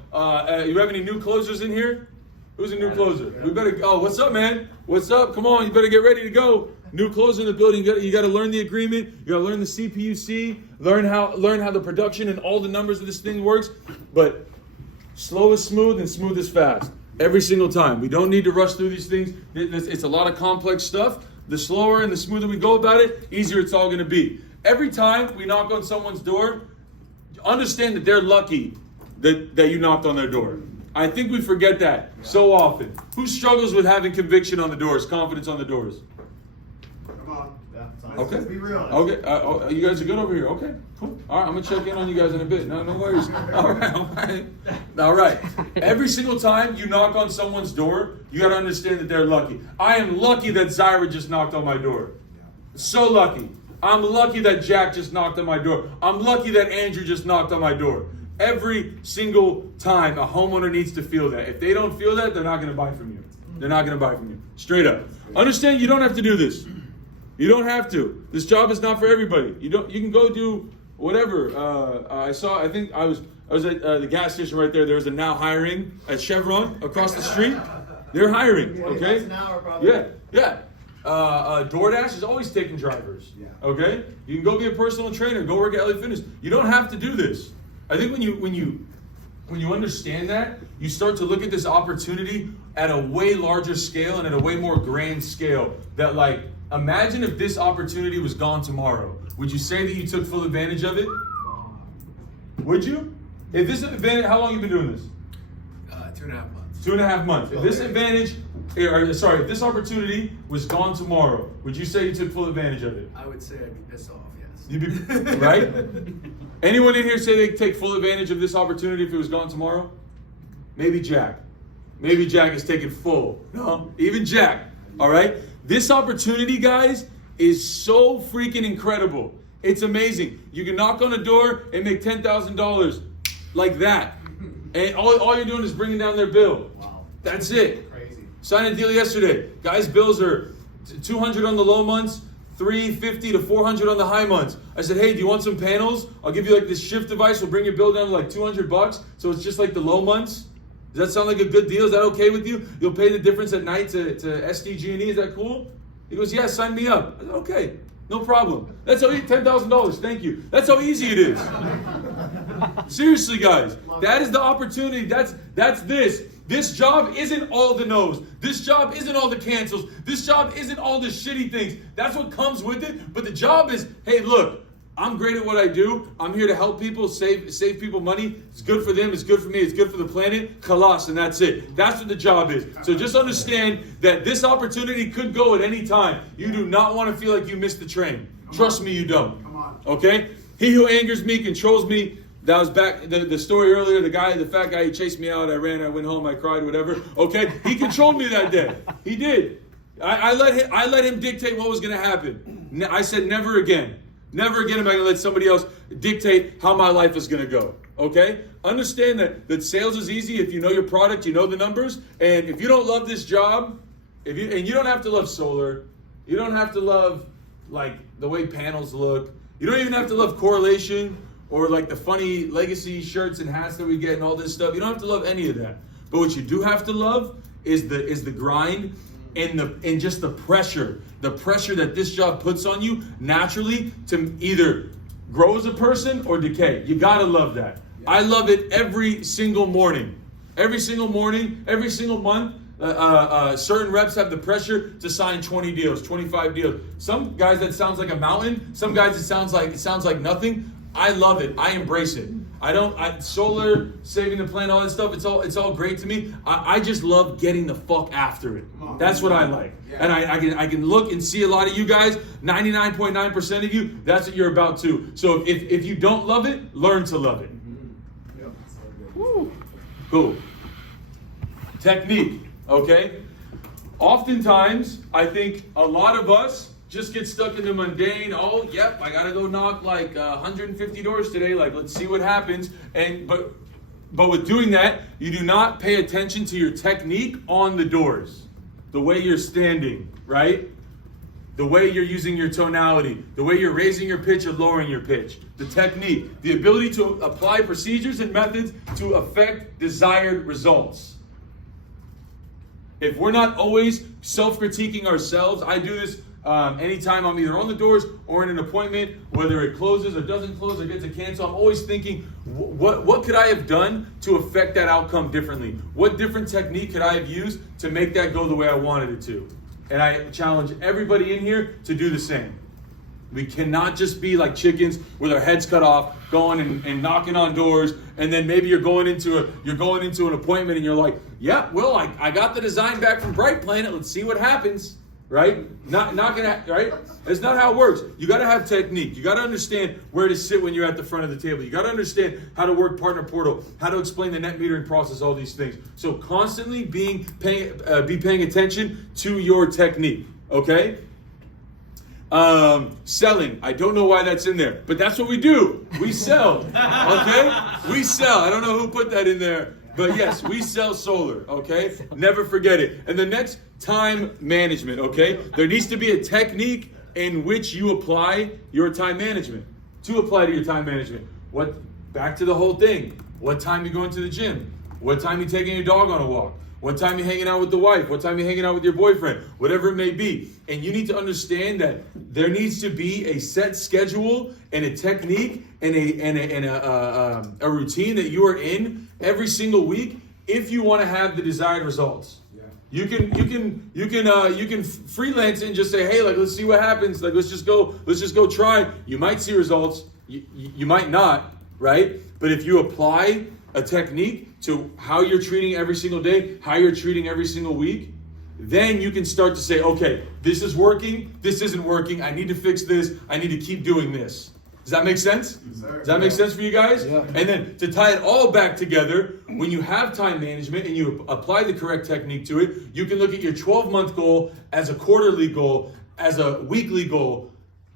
you have any new closers in here? Who's a new closer? We better, what's up, man? What's up? Come on, you better get ready to go. New closer in the building. You got to learn the agreement. You got to learn the CPUC. Learn how the production and all the numbers of this thing works. But slow is smooth and smooth is fast. Every single time. We don't need to rush through these things. It's a lot of complex stuff. The slower and the smoother we go about it, easier it's all going to be. Every time we knock on someone's door, understand that they're lucky that you knocked on their door. I think we forget that so often. Who struggles with having conviction on the doors, confidence on the doors? Come on. Okay. Let's be real. Okay. You guys are good over here. Okay. Cool. All right. I'm gonna check in on you guys in a bit. No worries. All right. Every single time you knock on someone's door, you gotta understand that they're lucky. I am lucky that Zyra just knocked on my door. So lucky. I'm lucky that Jack just knocked on my door. I'm lucky that Andrew just knocked on my door. Every single time a homeowner needs to feel that. If they don't feel that, they're not going to buy from you. They're not going to buy from you. Straight up. Understand you don't have to do this. You don't have to. This job is not for everybody. You can go do whatever. I think I was at the gas station right there. There was a now hiring at Chevron across the street. They're hiring. Okay? An hour probably. Yeah. DoorDash is always taking drivers. Okay? You can go be a personal trainer. Go work at LA Fitness. You don't have to do this. I think when you understand that, you start to look at this opportunity at a way larger scale and at a way more grand scale. That like, imagine if this opportunity was gone tomorrow. Would you say that you took full advantage of it? Would you? If this advantage, how long have you been doing this? 2.5 months. 2.5 months. If this advantage, if this opportunity was gone tomorrow, would you say you took full advantage of it? I would say I'd be pissed off, yes. You'd be, right? Anyone in here say they take full advantage of this opportunity if it was gone tomorrow? Maybe Jack. Maybe Jack is taking full. No, even Jack. All right? This opportunity, guys, is so freaking incredible. It's amazing. You can knock on a door and make $10,000 like that. And all you're doing is bringing down their bill. Wow. That's it. Crazy. Signed a deal yesterday. Guys' bills are $200 on the low months, $350 to $400 on the high months. I said, hey, do you want some panels? I'll give you like this shift device. We'll bring your bill down to like $200. So it's just like the low months. Does that sound like a good deal? Is that okay with you? You'll pay the difference at night to SDG&E. Is that cool? He goes, yeah, sign me up. I said, okay. No problem. That's how $10,000. Thank you. That's how easy it is. Seriously, guys, that is the opportunity. That's this. This job isn't all the no's. This job isn't all the cancels. This job isn't all the shitty things. That's what comes with it. But the job is, hey, look, I'm great at what I do. I'm here to help people, save people money. It's good for them. It's good for me. It's good for the planet. Khalas, and that's it. That's what the job is. So just understand that this opportunity could go at any time. You do not want to feel like you missed the train. Trust me, you don't. Come on. Okay? He who angers me controls me. That was back, the story earlier, the fat guy, he chased me out, I ran, I went home, I cried, whatever. Okay? He controlled me that day. He did. I let him dictate what was going to happen. I said never again. Never again am I going to let somebody else dictate how my life is going to go. Okay? Understand that sales is easy if you know your product, you know the numbers, and if you don't love this job, and you don't have to love solar, you don't have to love like the way panels look, you don't even have to love correlation or like the funny Lgcy shirts and hats that we get and all this stuff. You don't have to love any of that. But what you do have to love is the grind and just the pressure that this job puts on you naturally to either grow as a person or decay. You gotta love that. I love it every single morning. Every single morning, every single month. Certain reps have the pressure to sign 20 deals, 25 deals. Some guys that sounds like a mountain. Some guys it sounds like nothing. I love it. I embrace it. Solar, saving the planet, all that stuff, it's all great to me. I just love getting the fuck after it. That's what I like. Yeah. And I can look and see a lot of you guys, 99.9% of you, that's what you're about too. So if you don't love it, learn to love it. Mm-hmm. Yep. Woo. Cool. Technique, okay? Oftentimes, I think a lot of us just get stuck in the mundane. Oh, yep, I gotta go knock like 150 doors today. Like, let's see what happens. But with doing that, you do not pay attention to your technique on the doors. The way you're standing, right? The way you're using your tonality, the way you're raising your pitch or lowering your pitch, the technique, the ability to apply procedures and methods to affect desired results. If we're not always self-critiquing ourselves, I do this anytime I'm either on the doors or in an appointment, whether it closes or doesn't close or gets a cancel, I'm always thinking, what could I have done to affect that outcome differently? What different technique could I have used to make that go the way I wanted it to? And I challenge everybody in here to do the same. We cannot just be like chickens with our heads cut off, going and knocking on doors, and then maybe you're going into an appointment and you're like, yeah, well, I got the design back from Bright Planet. Let's see what happens. Right? Not gonna, right? That's not how it works. You gotta have technique. You gotta understand where to sit when you're at the front of the table. You gotta understand how to work partner portal, how to explain the net metering process, all these things. So constantly be paying attention to your technique. Okay? Selling. I don't know why that's in there, but that's what we do. We sell. Okay? We sell. I don't know who put that in there. But yes, we sell solar, okay? Never forget it. And the next, time management, okay? There needs to be a technique in which you apply your time management. To apply to your time management. Back to the whole thing. What time you going to the gym? What time you taking your dog on a walk? What time you hanging out with the wife? What time you hanging out with your boyfriend? Whatever it may be. And you need to understand that there needs to be a set schedule and a technique and a routine that you are in every single week if you want to have the desired results. Yeah. You can freelance and just say, hey, like, let's see what happens. Like, let's just go try. You might see results. You might not, right? But if you apply a technique to how you're treating every single day, how you're treating every single week, then you can start to say, okay, this is working, this isn't working, I need to fix this, I need to keep doing this. Does that make sense? Does that make sense for you guys? Yeah. And then to tie it all back together, when you have time management and you apply the correct technique to it, you can look at your 12-month goal as a quarterly goal, as a weekly goal,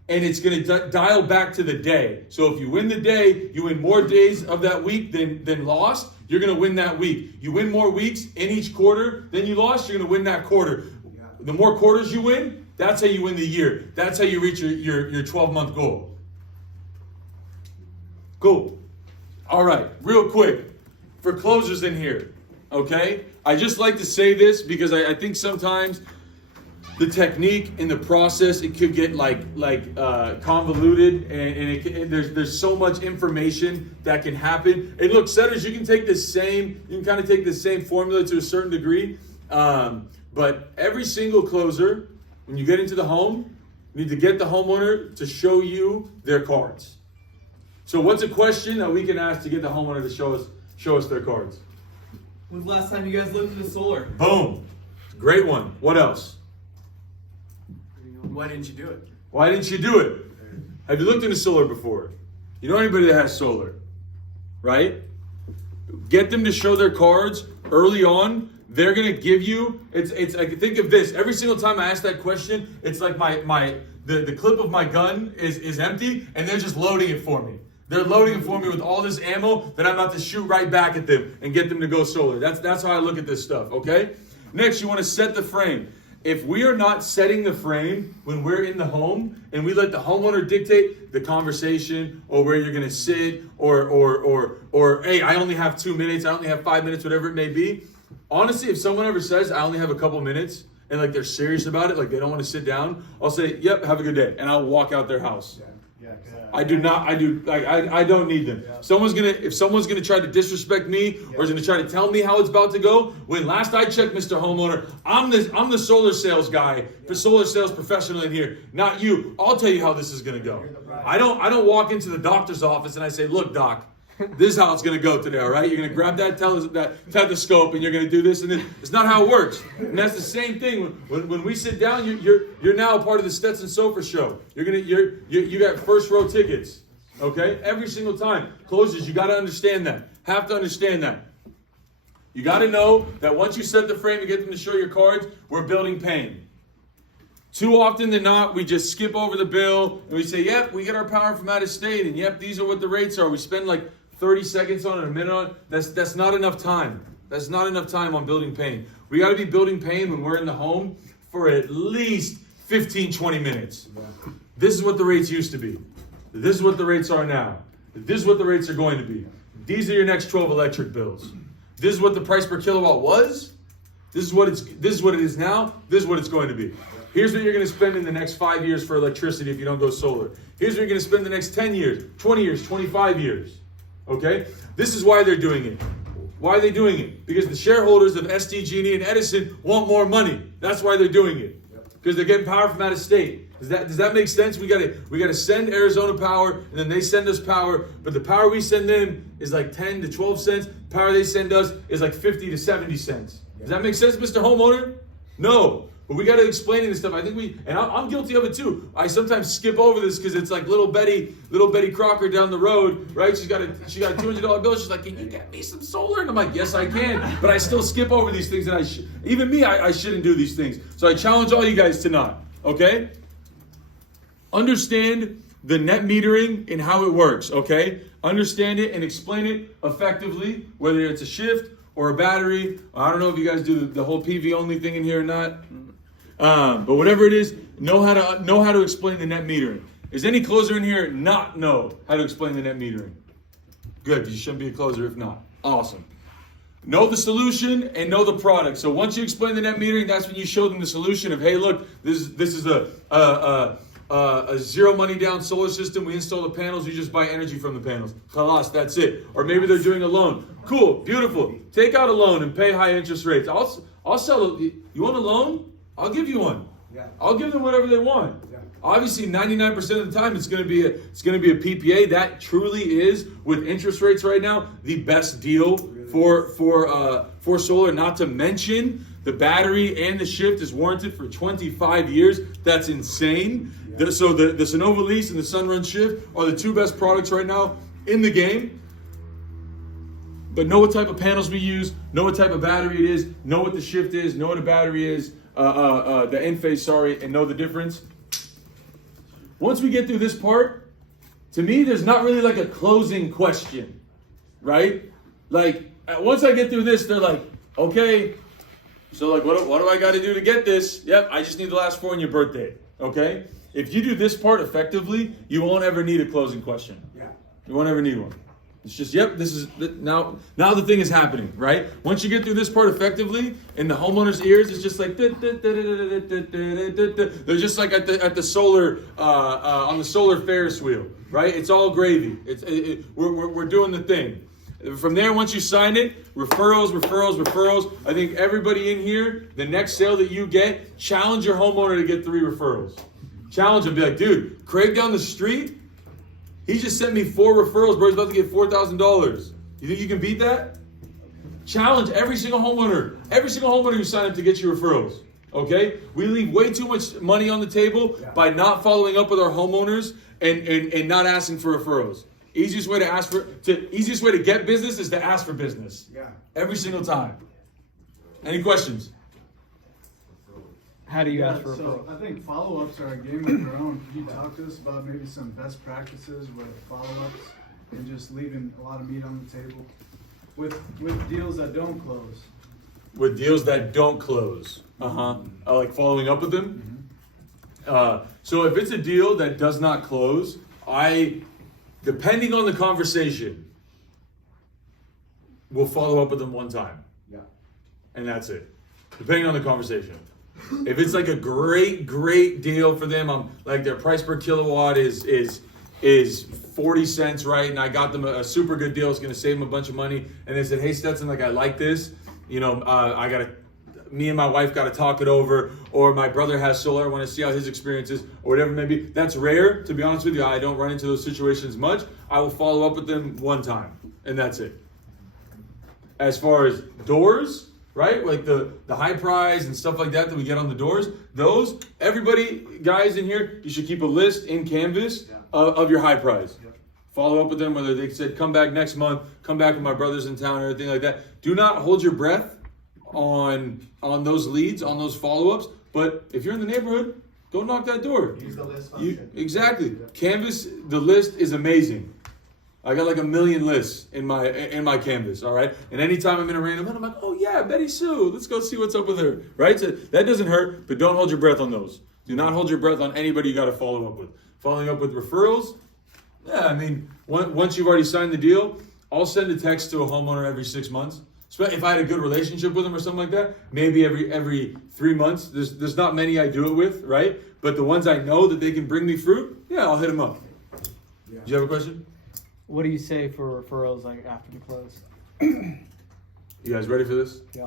and it's going to dial back to the day. So if you win the day, you win more days of that week than lost, you're going to win that week. You win more weeks in each quarter than you lost, you're going to win that quarter. Yeah. The more quarters you win, that's how you win the year. That's how you reach your 12-month goal. Cool. All right, real quick, for closers in here, okay? I just like to say this because I think sometimes the technique and the process, it could get convoluted, and there's so much information that can happen. And look, setters, you can kind of take the same formula to a certain degree, but every single closer, when you get into the home, you need to get the homeowner to show you their cards. So what's a question that we can ask to get the homeowner to show us their cards? When's the last time you guys looked at the solar? Boom. Great one. What else? Why didn't you do it? Why didn't you do it? Have you looked into solar before? You know anybody that has solar, right? Get them to show their cards early on. They're gonna give you. It's like, think of this. Every single time I ask that question, it's like the clip of my gun is empty, and they're just loading it for me. They're loading it for me with all this ammo that I'm about to shoot right back at them and get them to go solar. That's how I look at this stuff. Okay. Next, you want to set the frame. If we are not setting the frame when we're in the home and we let the homeowner dictate the conversation or where you're going to sit or hey, I only have 2 minutes, I only have 5 minutes, whatever it may be. Honestly, if someone ever says I only have a couple minutes and like they're serious about it, like they don't want to sit down, I'll say, yep, have a good day. And I'll walk out their house. I don't need them. If someone's gonna try to disrespect me or is gonna try to tell me how it's about to go, when last I checked, Mr. Homeowner, I'm the solar sales guy, the solar sales professional in here, not you. I'll tell you how this is gonna go. I don't walk into the doctor's office and I say, look, doc, this is how it's gonna go today, all right? You're gonna grab that stethoscope and you're gonna do this, and then it's not how it works. And that's the same thing when we sit down. You're now a part of the Stetson Soffer show. You got first row tickets, okay? Every single time. Closers, you got to understand that. Have to understand that. You got to know that once you set the frame and get them to show your cards, we're building pain. Too often than not, we just skip over the bill and we say, yep, we get our power from out of state, and yep, these are what the rates are. We spend like 30 seconds on it, a minute on it. That's not enough time. That's not enough time on building pain. We got to be building pain when we're in the home for at least 15, 20 minutes. This is what the rates used to be. This is what the rates are now. This is what the rates are going to be. These are your next 12 electric bills. This is what the price per kilowatt was. This is what it is now. This is what it's going to be. Here's what you're going to spend in the next 5 years for electricity if you don't go solar. Here's what you're going to spend the next 10 years, 20 years, 25 years. Okay? This is why they're doing it. Why are they doing it? Because the shareholders of SDG&E and Edison want more money. That's why they're doing it. Because they're getting power from out of state. Does that make sense? We gotta send Arizona power, and then they send us power. But the power we send them is like 10 to 12 cents. Power they send us is like 50 to 70 cents. Does that make sense, Mr. Homeowner? No. But we got to explain this stuff. I think I'm guilty of it too. I sometimes skip over this because it's like little Betty Crocker down the road, right? She got a $200 bill. She's like, "Can you get me some solar?" And I'm like, "Yes, I can." But I still skip over these things, and I shouldn't do these things. So I challenge all you guys to not. Okay? Understand the net metering and how it works. Okay? Understand it and explain it effectively, whether it's a shift or a battery. I don't know if you guys do the whole PV only thing in here or not. But whatever it is, know how to explain the net metering. Is any closer in here not know how to explain the net metering? Good, you shouldn't be a closer if not. Awesome. Know the solution and know the product. So once you explain the net metering, that's when you show them the solution of, hey, look, this is a zero money down solar system. We install the panels. You just buy energy from the panels. Khalas, that's it. Or maybe they're doing a loan. Cool, beautiful. Take out a loan and pay high interest rates. I'll sell it. You want a loan? I'll give you one. Yeah. I'll give them whatever they want. Yeah. Obviously, 99% of the time, it's going to be a PPA. That truly is, with interest rates right now, the best deal for solar. Not to mention, the battery and the shift is warranted for 25 years. That's insane. Yeah. So the Sonova Lease and the Sunrun Shift are the two best products right now in the game. But know what type of panels we use, know what type of battery it is, know what the shift is, know what a battery is, the end phase, and know the difference. Once we get through this part, to me, there's not really like a closing question, right? Like, once I get through this, they're like, okay, so like, what do I got to do to get this? Yep, I just need the last 4 on your birthday, okay? If you do this part effectively, you won't ever need a closing question. Yeah. You won't ever need one. It's just, yep, this is, now the thing is happening, right? Once you get through this part effectively, in the homeowner's ears, it's just like, they're just like at the solar, on the solar Ferris wheel, right? It's all gravy. We're doing the thing. From there, once you sign it, referrals. I think everybody in here, the next sale that you get, challenge your homeowner to get 3 referrals. Challenge him, be like, dude, Craig down the street, he just sent me 4 referrals, bro. He's about to get $4,000. You think you can beat that? Challenge every single homeowner who signed up to get you referrals. Okay? We leave way too much money on the table by not following up with our homeowners and not asking for referrals. Easiest way to get business is to ask for business. Yeah. Every single time. Any questions? How do you ask for So referrals? I think follow-ups are a game of their own. Could you talk to us about maybe some best practices with follow-ups and just leaving a lot of meat on the table with deals that don't close? With deals that don't close. Like following up with them. So if it's a deal that does not close, depending on the conversation, we'll follow up with them one time. Yeah. And that's it. Depending on the conversation. If it's like a great deal for them, I'm like their price per kilowatt is 40 cents, right? And I got them a super good deal. It's going to save them a bunch of money. And they said, hey Stetson, like I like this. You know, me and my wife got to talk it over. Or my brother has solar. I want to see how his experience is, or whatever it may be. That's rare, to be honest with you. I don't run into those situations much. I will follow up with them one time, and that's it. As far as doors, right? Like the high price and stuff like that we get on the doors. Those, everybody, guys in here, you should keep a list in Canvas of your high price. Yep. Follow up with them, whether they said, come back next month, come back when my brother's in town, or anything like that. Do not hold your breath on those leads, on those follow-ups. But if you're in the neighborhood, go knock that door. Use the list function. Exactly. Canvas, the list is amazing. I got like 1 million lists in my Canvas, all right? And anytime I'm in a random, I'm like, oh yeah, Betty Sue, let's go see what's up with her, right? So that doesn't hurt, but don't hold your breath on those. Do not hold your breath on anybody you got to follow up with. Following up with referrals, yeah, I mean, once you've already signed the deal, I'll send a text to a homeowner every 6 months. So if I had a good relationship with them or something like that, maybe every 3 months. There's not many I do it with, right? But the ones I know that they can bring me fruit, yeah, I'll hit them up. Yeah. Do you have a question? What do you say for referrals like after the close? You guys ready for this? Yeah.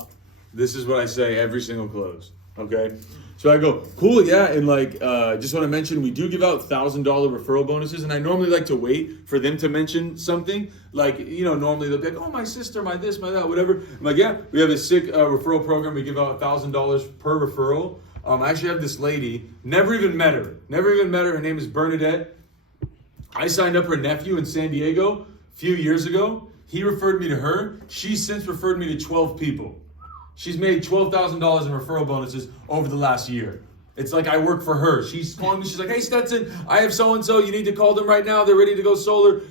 This is what I say every single close. Okay? So I go, cool, yeah, and like, just want to mention, we do give out $1,000 referral bonuses, and I normally like to wait for them to mention something. Like, you know, normally they'll be like, oh, my sister, my this, my that, whatever. I'm like, yeah, we have a sick referral program. We give out $1,000 per referral. I actually have this lady, never even met her. Her name is Bernadette. I signed up her nephew in San Diego a few years ago. He referred me to her. She's since referred me to 12 people. She's made $12,000 in referral bonuses over the last year. It's like I work for her. She's calling me. She's like, hey, Stetson, I have so-and-so. You need to call them right now. They're ready to go solar.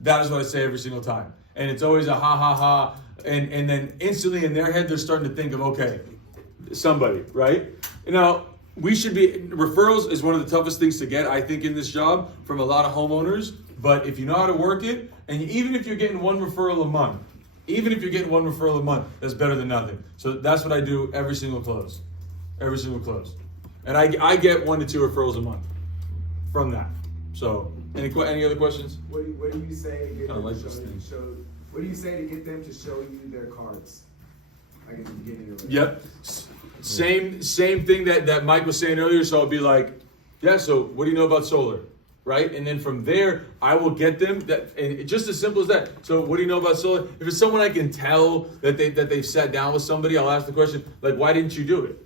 That is what I say every single time. And it's always a ha, ha, ha. And then instantly in their head, they're starting to think of, okay, somebody, right? Now, referrals is one of the toughest things to get, I think, in this job from a lot of homeowners. But if you know how to work it, and even if you're getting one referral a month, that's better than nothing. So that's what I do every single close. And I get 1 to 2 referrals a month from that. So any other questions? What do you say to get Kinda them like to this thing. what do you say to get them to show you their cards? Like at the beginning of it. Yep. Same thing that Mike was saying earlier. So I'll be like, yeah, so what do you know about solar? Right? And then from there, I will get them that, and just as simple as that. So what do you know about solar? If it's someone I can tell that they've sat down with somebody, I'll ask the question, like, why didn't you do it?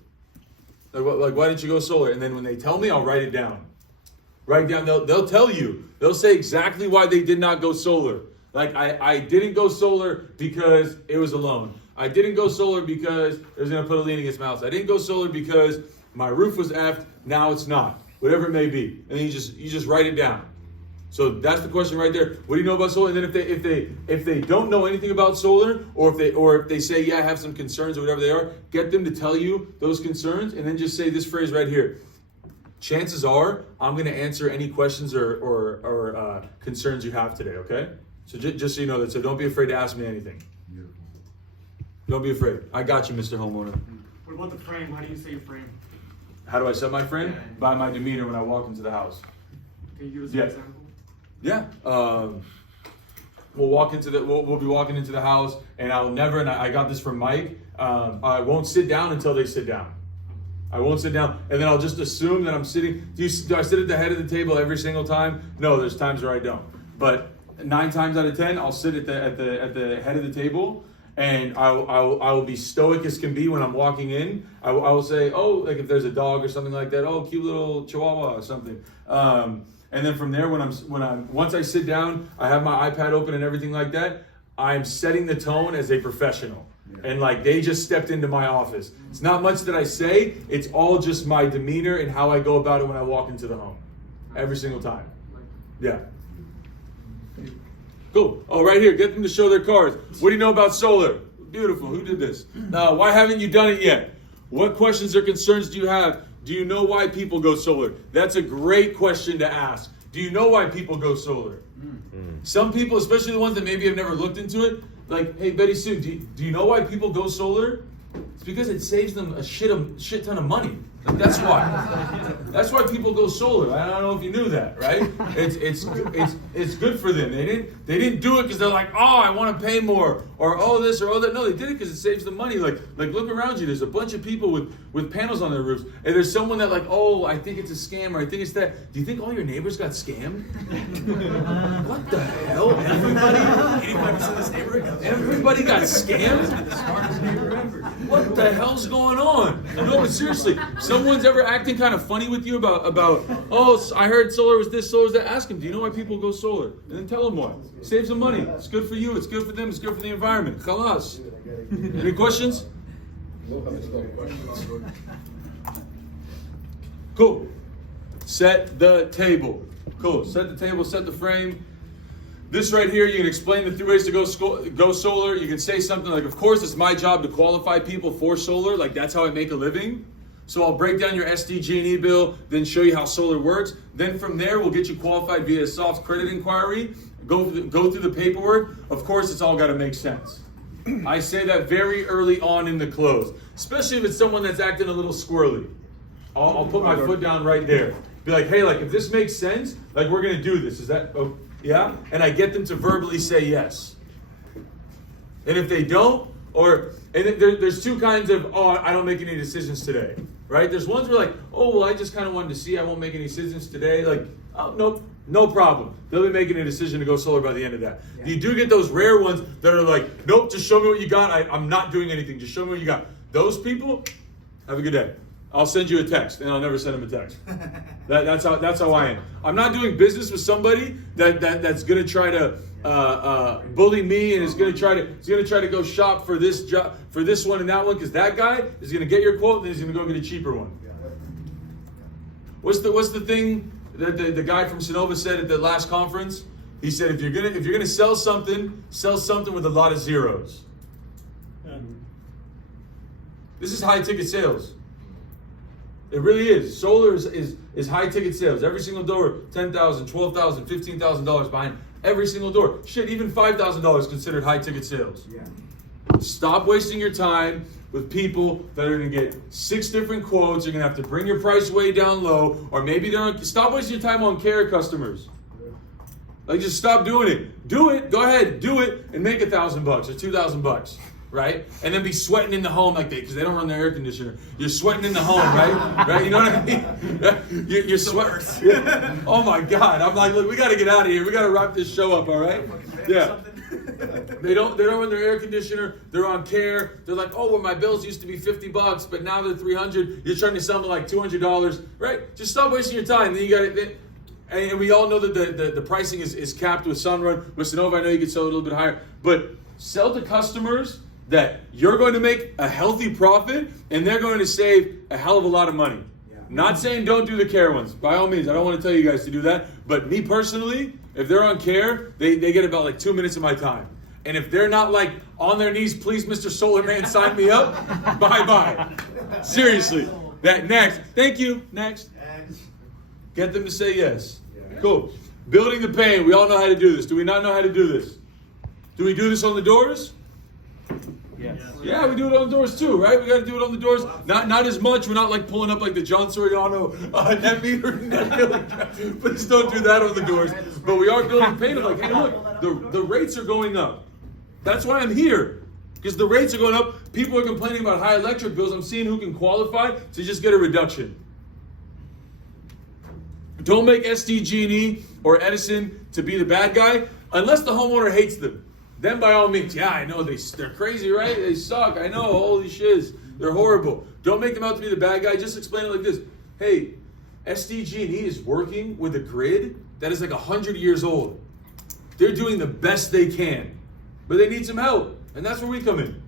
Like why didn't you go solar? And then when they tell me, I'll write it down. They'll tell you. They'll say exactly why they did not go solar. Like, I didn't go solar because it was a loan. I didn't go solar because it was going to put a lien against my house. I didn't go solar because my roof was effed, now it's not. Whatever it may be. And then you just write it down. So that's the question right there. What do you know about solar? And then if they don't know anything about solar, or if they say, yeah, I have some concerns or whatever they are, get them to tell you those concerns, and then just say this phrase right here. Chances are I'm going to answer any questions or concerns you have today, okay? So just so you know that. So don't be afraid to ask me anything. Don't be afraid. I got you, Mr. Homeowner. What about the frame? How do you say your frame? How do I set my frame? Yeah. By my demeanor when I walk into the house. Can you give us Yeah. an example? Yeah. We'll be walking into the house, and I'll never. And I got this from Mike. I won't sit down until they sit down. I won't sit down, and then I'll just assume that I'm sitting. Do I sit at the head of the table every single time? No, there's times where I don't. But 9 times out of 10, I'll sit at the head of the table. And I will be stoic as can be when I'm walking in. I will say, oh, like if there's a dog or something like that, oh, cute little chihuahua or something. And then from there, once I sit down, I have my iPad open and everything like that. I'm setting the tone as a professional, and like they just stepped into my office. It's not much that I say. It's all just my demeanor and how I go about it when I walk into the home, every single time. Yeah. Cool. Oh, right here. Get them to show their cards. What do you know about solar? Beautiful. Who did this? Why haven't you done it yet? What questions or concerns do you have? Do you know why people go solar? That's a great question to ask. Do you know why people go solar? Some people, especially the ones that maybe have never looked into it, like, hey, Betty Sue, do you know why people go solar? It's because it saves them a shit ton of money. Like, that's why. That's why people go solar. I don't know if you knew that, right? It's good for them. They didn't do it because they're like, oh, I want to pay more, or oh this or oh that. No, they did it because it saves them money. Like look around you. There's a bunch of people with panels on their roofs, and there's someone that like, oh, I think it's a scam, or I think it's that. Do you think all your neighbors got scammed? What the hell? Everybody? 85% of this neighborhood. Everybody got scammed? The smartest neighbor ever. What the hell's going on? No, but seriously, someone's ever acting kind of funny with you about oh, I heard solar was this, solar was that. Ask them, do you know why people go solar? And then tell them why. Saves them money. It's good for you. It's good for them. It's good for the environment. Khalas. Any questions? Cool. Set the table. Cool. Set the table. Set the frame. This right here, you can explain the 3 ways to go solar. You can say something like, of course, it's my job to qualify people for solar. Like, that's how I make a living. So I'll break down your SDG&E bill, then show you how solar works. Then from there, we'll get you qualified via a soft credit inquiry. Go through the paperwork. Of course, it's all got to make sense. I say that very early on in the close, especially if it's someone that's acting a little squirrely. I'll put my foot down right there. Be like, hey, like if this makes sense, like we're going to do this. Is that, oh, yeah? And I get them to verbally say yes. And if they don't, there's 2 kinds of, oh, I don't make any decisions today, right? There's ones where like, oh, well, I just kind of wanted to see, I won't make any decisions today. Like, oh, nope, no problem. They'll be making a decision to go solar by the end of that. Yeah. You do get those rare ones that are like, nope, just show me what you got. I'm not doing anything. Just show me what you got. Those people, have a good day. I'll send you a text, and I'll never send them a text. That's how I am. I'm not doing business with somebody that's going to try to bully me and is going to try to go shop for this job, for this one and that one, because that guy is going to get your quote and then he's going to go get a cheaper one. What's the thing that the guy from Sonova said at the last conference? He said, if you're gonna sell something with a lot of zeros. This is high ticket sales. It really is. Solar is high ticket sales. Every single door, $10,000, $12,000, $15,000 behind every single door. Shit, even $5,000 is considered high ticket sales. Yeah. Stop wasting your time with people that are going to get 6 different quotes. You're going to have to bring your price way down low, or maybe stop wasting your time on care customers. Like, just stop doing it. Do it. Go ahead, do it, and make $1,000 or $2,000. Right? And then be sweating in the home like because they don't run their air conditioner. You're sweating in the home, right? Right? You know what I mean? You're sweating. Yeah. Oh my God. I'm like, look, we got to get out of here. We got to wrap this show up, all right? Yeah. They don't run their air conditioner. They're on care. They're like, oh, well, my bills used to be $50, but now they're $300. You're trying to sell them like $200, right? Just stop wasting your time. Then you got it. And we all know that the pricing is capped with Sunrun. With Sonova, I know you can sell it a little bit higher, but sell to customers that you're going to make a healthy profit and they're going to save a hell of a lot of money. Yeah. Not saying don't do the care ones. By all means, I don't want to tell you guys to do that. But me personally, if they're on care, they get about like 2 minutes of my time. And if they're not like on their knees, please, Mr. Solar Man, sign me up, bye-bye. Seriously. That next. Thank you. Next. Get them to say yes. Yeah. Cool. Building the paint. We all know how to do this. Do we not know how to do this? Do we do this on the doors? Yes. Yeah, we do it on the doors too, right? We got to do it on the doors. Not as much. We're not like pulling up like the John Soriano net meter. Please don't do that on the doors. But we are building paint. Like, hey, look, the rates are going up. That's why I'm here. Because the rates are going up. People are complaining about high electric bills. I'm seeing who can qualify to just get a reduction. Don't make SDG&E or Edison to be the bad guy unless the homeowner hates them. Then by all means, yeah, I know they're crazy, right? They suck. I know, holy shiz. They're horrible. Don't make them out to be the bad guy. Just explain it like this. Hey, SDG&E is working with a grid that is like 100 years old. They're doing the best they can, but they need some help. And that's where we come in.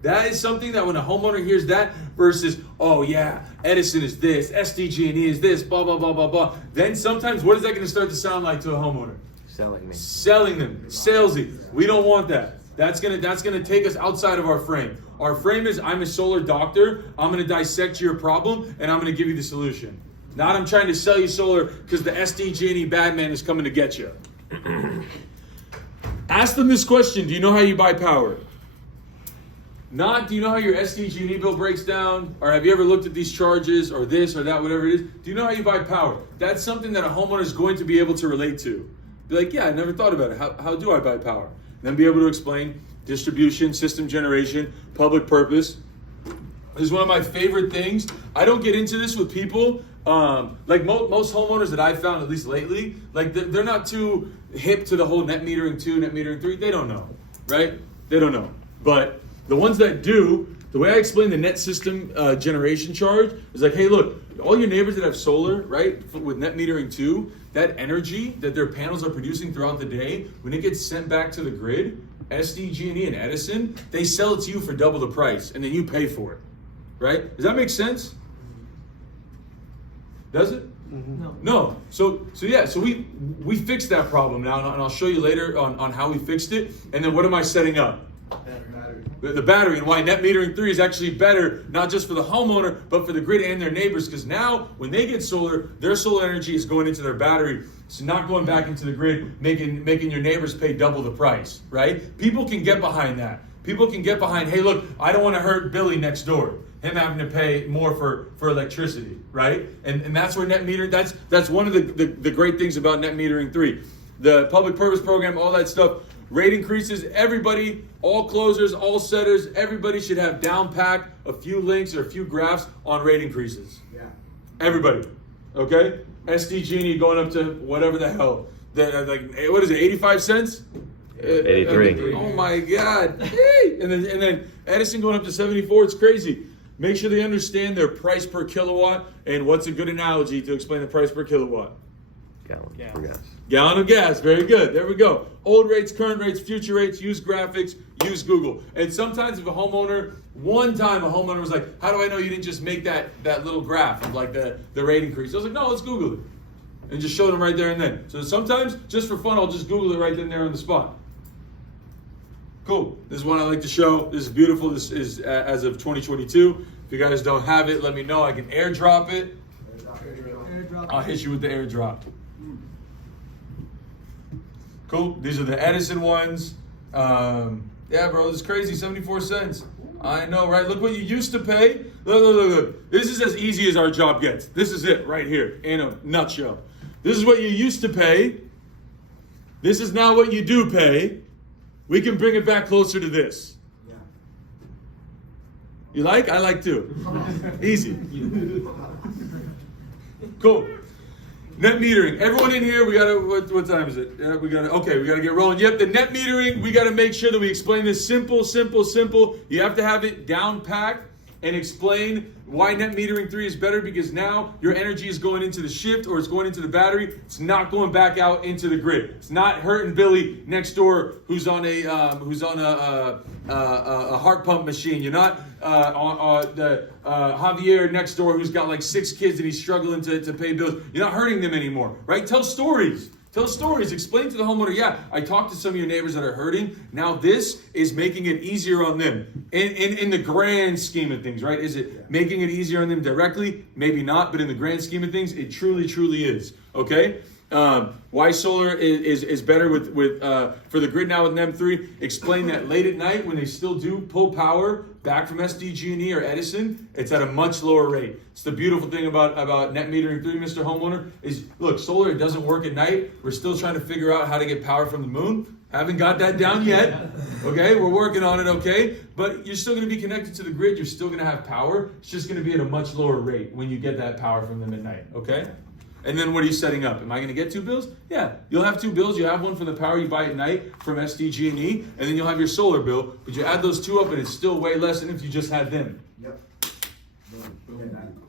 That is something that when a homeowner hears that versus, oh yeah, Edison is this, SDG&E is this, blah, blah, blah, blah, blah. Then sometimes what is that going to start to sound like to a homeowner? Selling them, salesy. We don't want that. That's gonna take us outside of our frame. Our frame is I'm a solar doctor. I'm gonna dissect your problem and I'm gonna give you the solution. Not I'm trying to sell you solar because the SDG&E bad man is coming to get you. Ask them this question: do you know how you buy power? Not do you know how your SDG&E bill breaks down, or have you ever looked at these charges, or this or that, whatever it is? Do you know how you buy power? That's something that a homeowner is going to be able to relate to. Be like, yeah, I never thought about it. How do I buy power? And then be able to explain distribution, system generation, public purpose. This is one of my favorite things. I don't get into this with people. Like most homeowners that I've found, at least lately, like they're not too hip to the whole net metering 2, net metering 3. They don't know, right? They don't know. But the ones that do, the way I explain the net system generation charge is like, hey, look, all your neighbors that have solar, right, with net metering 2, that energy that their panels are producing throughout the day, when it gets sent back to the grid, SDG&E and Edison, they sell it to you for double the price, and then you pay for it, right? Does that make sense? Does it? Mm-hmm. No. So we fixed that problem now, and I'll show you later on how we fixed it. And then what am I setting up? The battery, and why net metering 3 is actually better, not just for the homeowner, but for the grid and their neighbors, because now when they get solar, their solar energy is going into their battery. It's not going back into the grid, making your neighbors pay double the price, right? People can get behind that. People can get behind, hey, look, I don't want to hurt Billy next door, him having to pay more for electricity, right? And that's where net metering, that's one of the great things about net metering 3. The public purpose program, all that stuff, rate increases, everybody, all closers, all setters, everybody should have down packed a few links or a few graphs on rate increases. Yeah. Everybody, okay? SDG&E going up to whatever the hell. What is it, 85 cents? 83. Oh my God. and then Edison going up to 74, it's crazy. Make sure they understand their price per kilowatt, and what's a good analogy to explain the price per kilowatt? Gallon for gas. Gallon of gas, very good. There we go. Old rates, current rates, future rates, use graphics, use Google. And sometimes if one time a homeowner was like, how do I know you didn't just make that little graph of like the rate increase? I was like, no, let's Google it. And just show them right there and then. So sometimes, just for fun, I'll just Google it right then there on the spot. Cool. This is one I like to show. This is beautiful. This is as of 2022. If you guys don't have it, let me know. I can airdrop it. I'll hit you with the airdrop. Cool. These are the Edison ones. Yeah, bro, this is crazy. 74 cents. I know, right? Look what you used to pay. Look. This is as easy as our job gets. This is it right here in a nutshell. This is what you used to pay. This is now what you do pay. We can bring it back closer to this. Yeah. You like? I like too. Easy. Cool. Net metering. Everyone in here, we gotta, what time is it? Yeah, we gotta get rolling. Yep, the net metering, we gotta make sure that we explain this simple. You have to have it down packed and explain why net metering 3 is better, because now your energy is going into the shift or it's going into the battery. It's not going back out into the grid. It's not hurting Billy next door who's on a heart pump machine. You're not Javier next door who's got like 6 kids and he's struggling to pay bills. You're not hurting them anymore, right? Tell stories. Tell stories. Explain to the homeowner, yeah, I talked to some of your neighbors that are hurting. Now this is making it easier on them. In the grand scheme of things, right? Is it making it easier on them directly? Maybe not, but in the grand scheme of things, it truly is. Okay? Why solar is better with for the grid now with an M3. Explain that late at night when they still do pull power back from SDG&E or Edison, it's at a much lower rate. It's the beautiful thing about net metering 3, Mr. Homeowner, is look, solar, it doesn't work at night. We're still trying to figure out how to get power from the moon. Haven't got that down yet. Okay, we're working on it, okay? But you're still gonna be connected to the grid, you're still gonna have power. It's just gonna be at a much lower rate when you get that power from them at night, okay? And then what are you setting up? Am I going to get 2 bills? Yeah, you'll have 2 bills. You have one for the power you buy at night from SDG&E, and then you'll have your solar bill. But you add those 2 up, and it's still way less than if you just had them. Yep. Boom.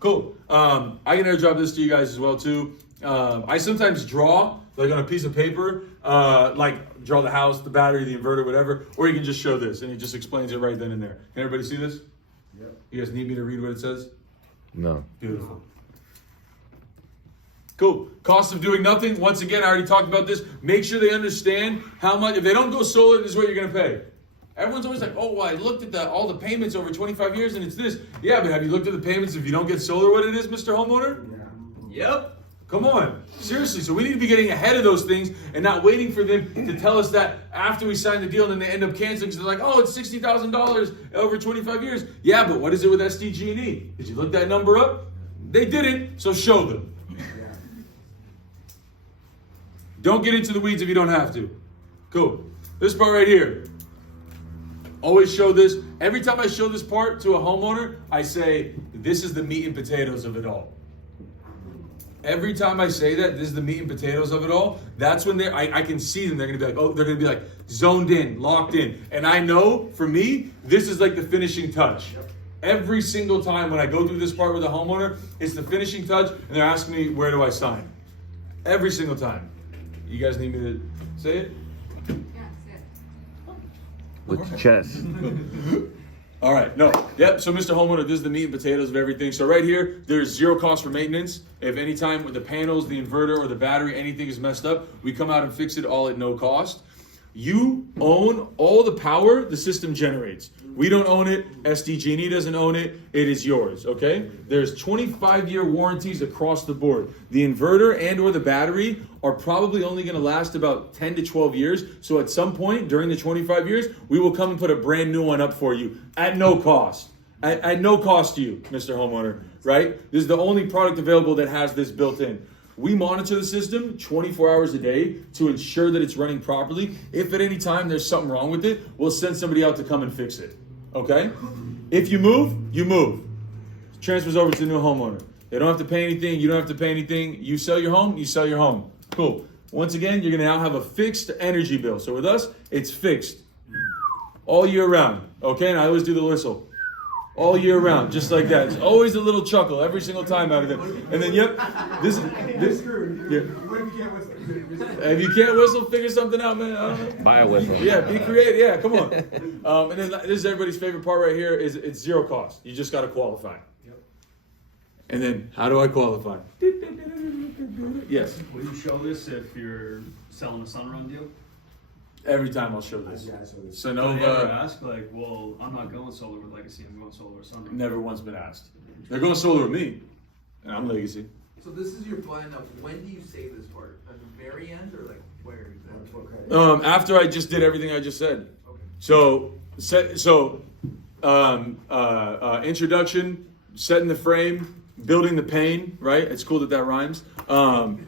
Cool. I can airdrop this to you guys as well too. I sometimes draw like on a piece of paper, like draw the house, the battery, the inverter, whatever. Or you can just show this, and it just explains it right then and there. Can everybody see this? Yep. You guys need me to read what it says? No. Beautiful. Cool. Cost of doing nothing. Once again, I already talked about this. Make sure they understand how much. If they don't go solar, this is what you're going to pay. Everyone's always like, oh, well, I looked at all the payments over 25 years and it's this. Yeah, but have you looked at the payments if you don't get solar, what it is, Mr. Homeowner? Yeah. Yep. Come on. Seriously. So we need to be getting ahead of those things and not waiting for them to tell us that after we sign the deal and then they end up canceling because they're like, oh, it's $60,000 over 25 years. Yeah, but what is it with SDG&E? Did you look that number up? They didn't, so show them. Don't get into the weeds if you don't have to. Cool. This part right here. Always show this. Every time I show this part to a homeowner, I say, this is the meat and potatoes of it all. Every time I say that, this is the meat and potatoes of it all, that's when I can see them. They're going to be like, oh, they're going to be like zoned in, locked in. And I know, for me, this is like the finishing touch. Every single time when I go through this part with a homeowner, it's the finishing touch, and they're asking me, where do I sign? Every single time. You guys need me to say it? Yeah, say it. With your chest. All right, no. Yep, so Mr. Homeowner, this is the meat and potatoes of everything. So right here, there's 0 cost for maintenance. If any time with the panels, the inverter, or the battery, anything is messed up, we come out and fix it all at no cost. You own all the power the system generates. We don't own it. SDG&E doesn't own it. It is yours, okay? There's 25-year warranties across the board. The inverter and or the battery are probably only going to last about 10 to 12 years. So at some point during the 25 years, we will come and put a brand new one up for you at no cost. At no cost to you, Mr. Homeowner, right? This is the only product available that has this built in. We monitor the system 24 hours a day to ensure that it's running properly. If at any time there's something wrong with it, we'll send somebody out to come and fix it. Okay? If you move, you move. Transfers over to the new homeowner. They don't have to pay anything. You don't have to pay anything. You sell your home, you sell your home. Cool. Once again, you're going to now have a fixed energy bill. So with us, it's fixed all year round. Okay? And I always do the whistle. All year round, just like that. It's always a little chuckle every single time out of them. And then, yep, this. Yeah. If you can't whistle, figure something out, man. I don't know. Buy a whistle. Yeah, be creative. Yeah, come on. And then this is everybody's favorite part right here. Is it's 0 cost. You just got to qualify. Yep. And then, how do I qualify? Yes. Will you show this if you're selling a Sunrun deal? Every time I'll show this. Yeah, I saw this. Do they ever Sonova. ask like, well, I'm not going solar with Legacy, I'm going solar with Sunrun? Never once been asked. They're going solar with me, and I'm Legacy. So this is your plan of when do you say this part? At the very end or like where exactly? Okay. After I just did everything I just said. Okay. So, introduction, setting the frame, building the pane, right? It's cool that rhymes.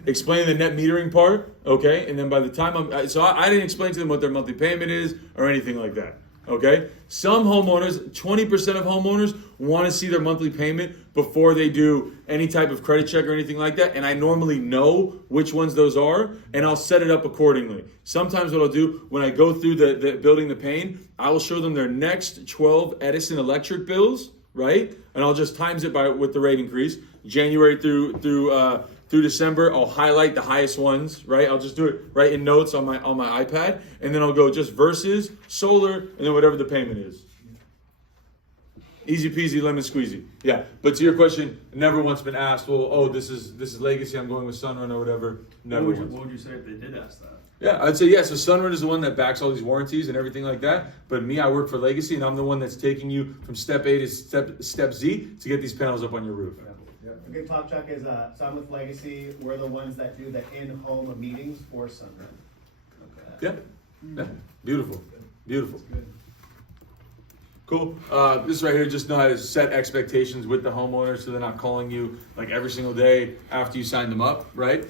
Explaining the net metering part, okay? And then by the time I didn't explain to them what their monthly payment is or anything like that, okay? Some homeowners, 20% of homeowners want to see their monthly payment before they do any type of credit check or anything like that. And I normally know which ones those are, and I'll set it up accordingly. Sometimes what I'll do when I go through the building the pane, I will show them their next 12 Edison electric bills, right? And I'll just times it with the rate increase. January through December, I'll highlight the highest ones, right? I'll just do it right in notes on my iPad, and then I'll go just versus solar, and then whatever the payment is. Easy peasy, lemon squeezy. Yeah, but to your question, never once been asked, well, oh, this is Legacy, I'm going with Sunrun or whatever. Never What once. would you say if they did ask that? Yeah, I'd say yeah. So Sunrun is the one that backs all these warranties and everything like that. But me, I work for Legacy, and I'm the one that's taking you from step A to step Z to get these panels up on your roof. Okay, talk track is, so I'm with Legacy. We're the ones that do the in-home meetings for Sunrun. Okay. Yeah. Beautiful. Beautiful. Good. Cool. This right here, just know how to set expectations with the homeowner so they're not calling you like every single day after you sign them up, right?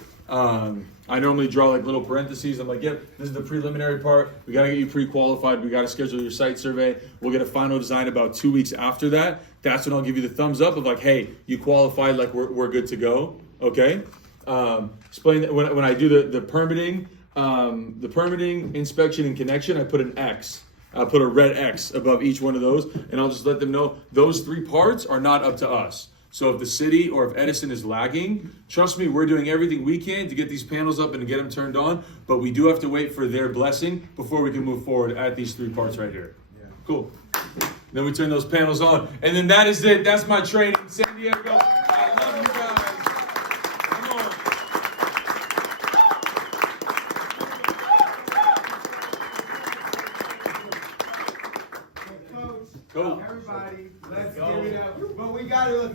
I normally draw like little parentheses. I'm like, yep, this is the preliminary part. We got to get you pre-qualified. We got to schedule your site survey. We'll get a final design about 2 weeks after that. That's when I'll give you the thumbs up of like, hey, you qualified, like we're good to go. Okay. Explain that when I do the permitting, inspection, and connection, I put an X. I'll put a red X above each one of those, and I'll just let them know those 3 parts are not up to us. So if the city or if Edison is lagging, trust me, we're doing everything we can to get these panels up and to get them turned on, but we do have to wait for their blessing before we can move forward at these 3 parts right here. Yeah. Cool. Then we turn those panels on, and then that is it. That's my training, San Diego. I love you guys. Come on. Coach, everybody, let's give it up. But we gotta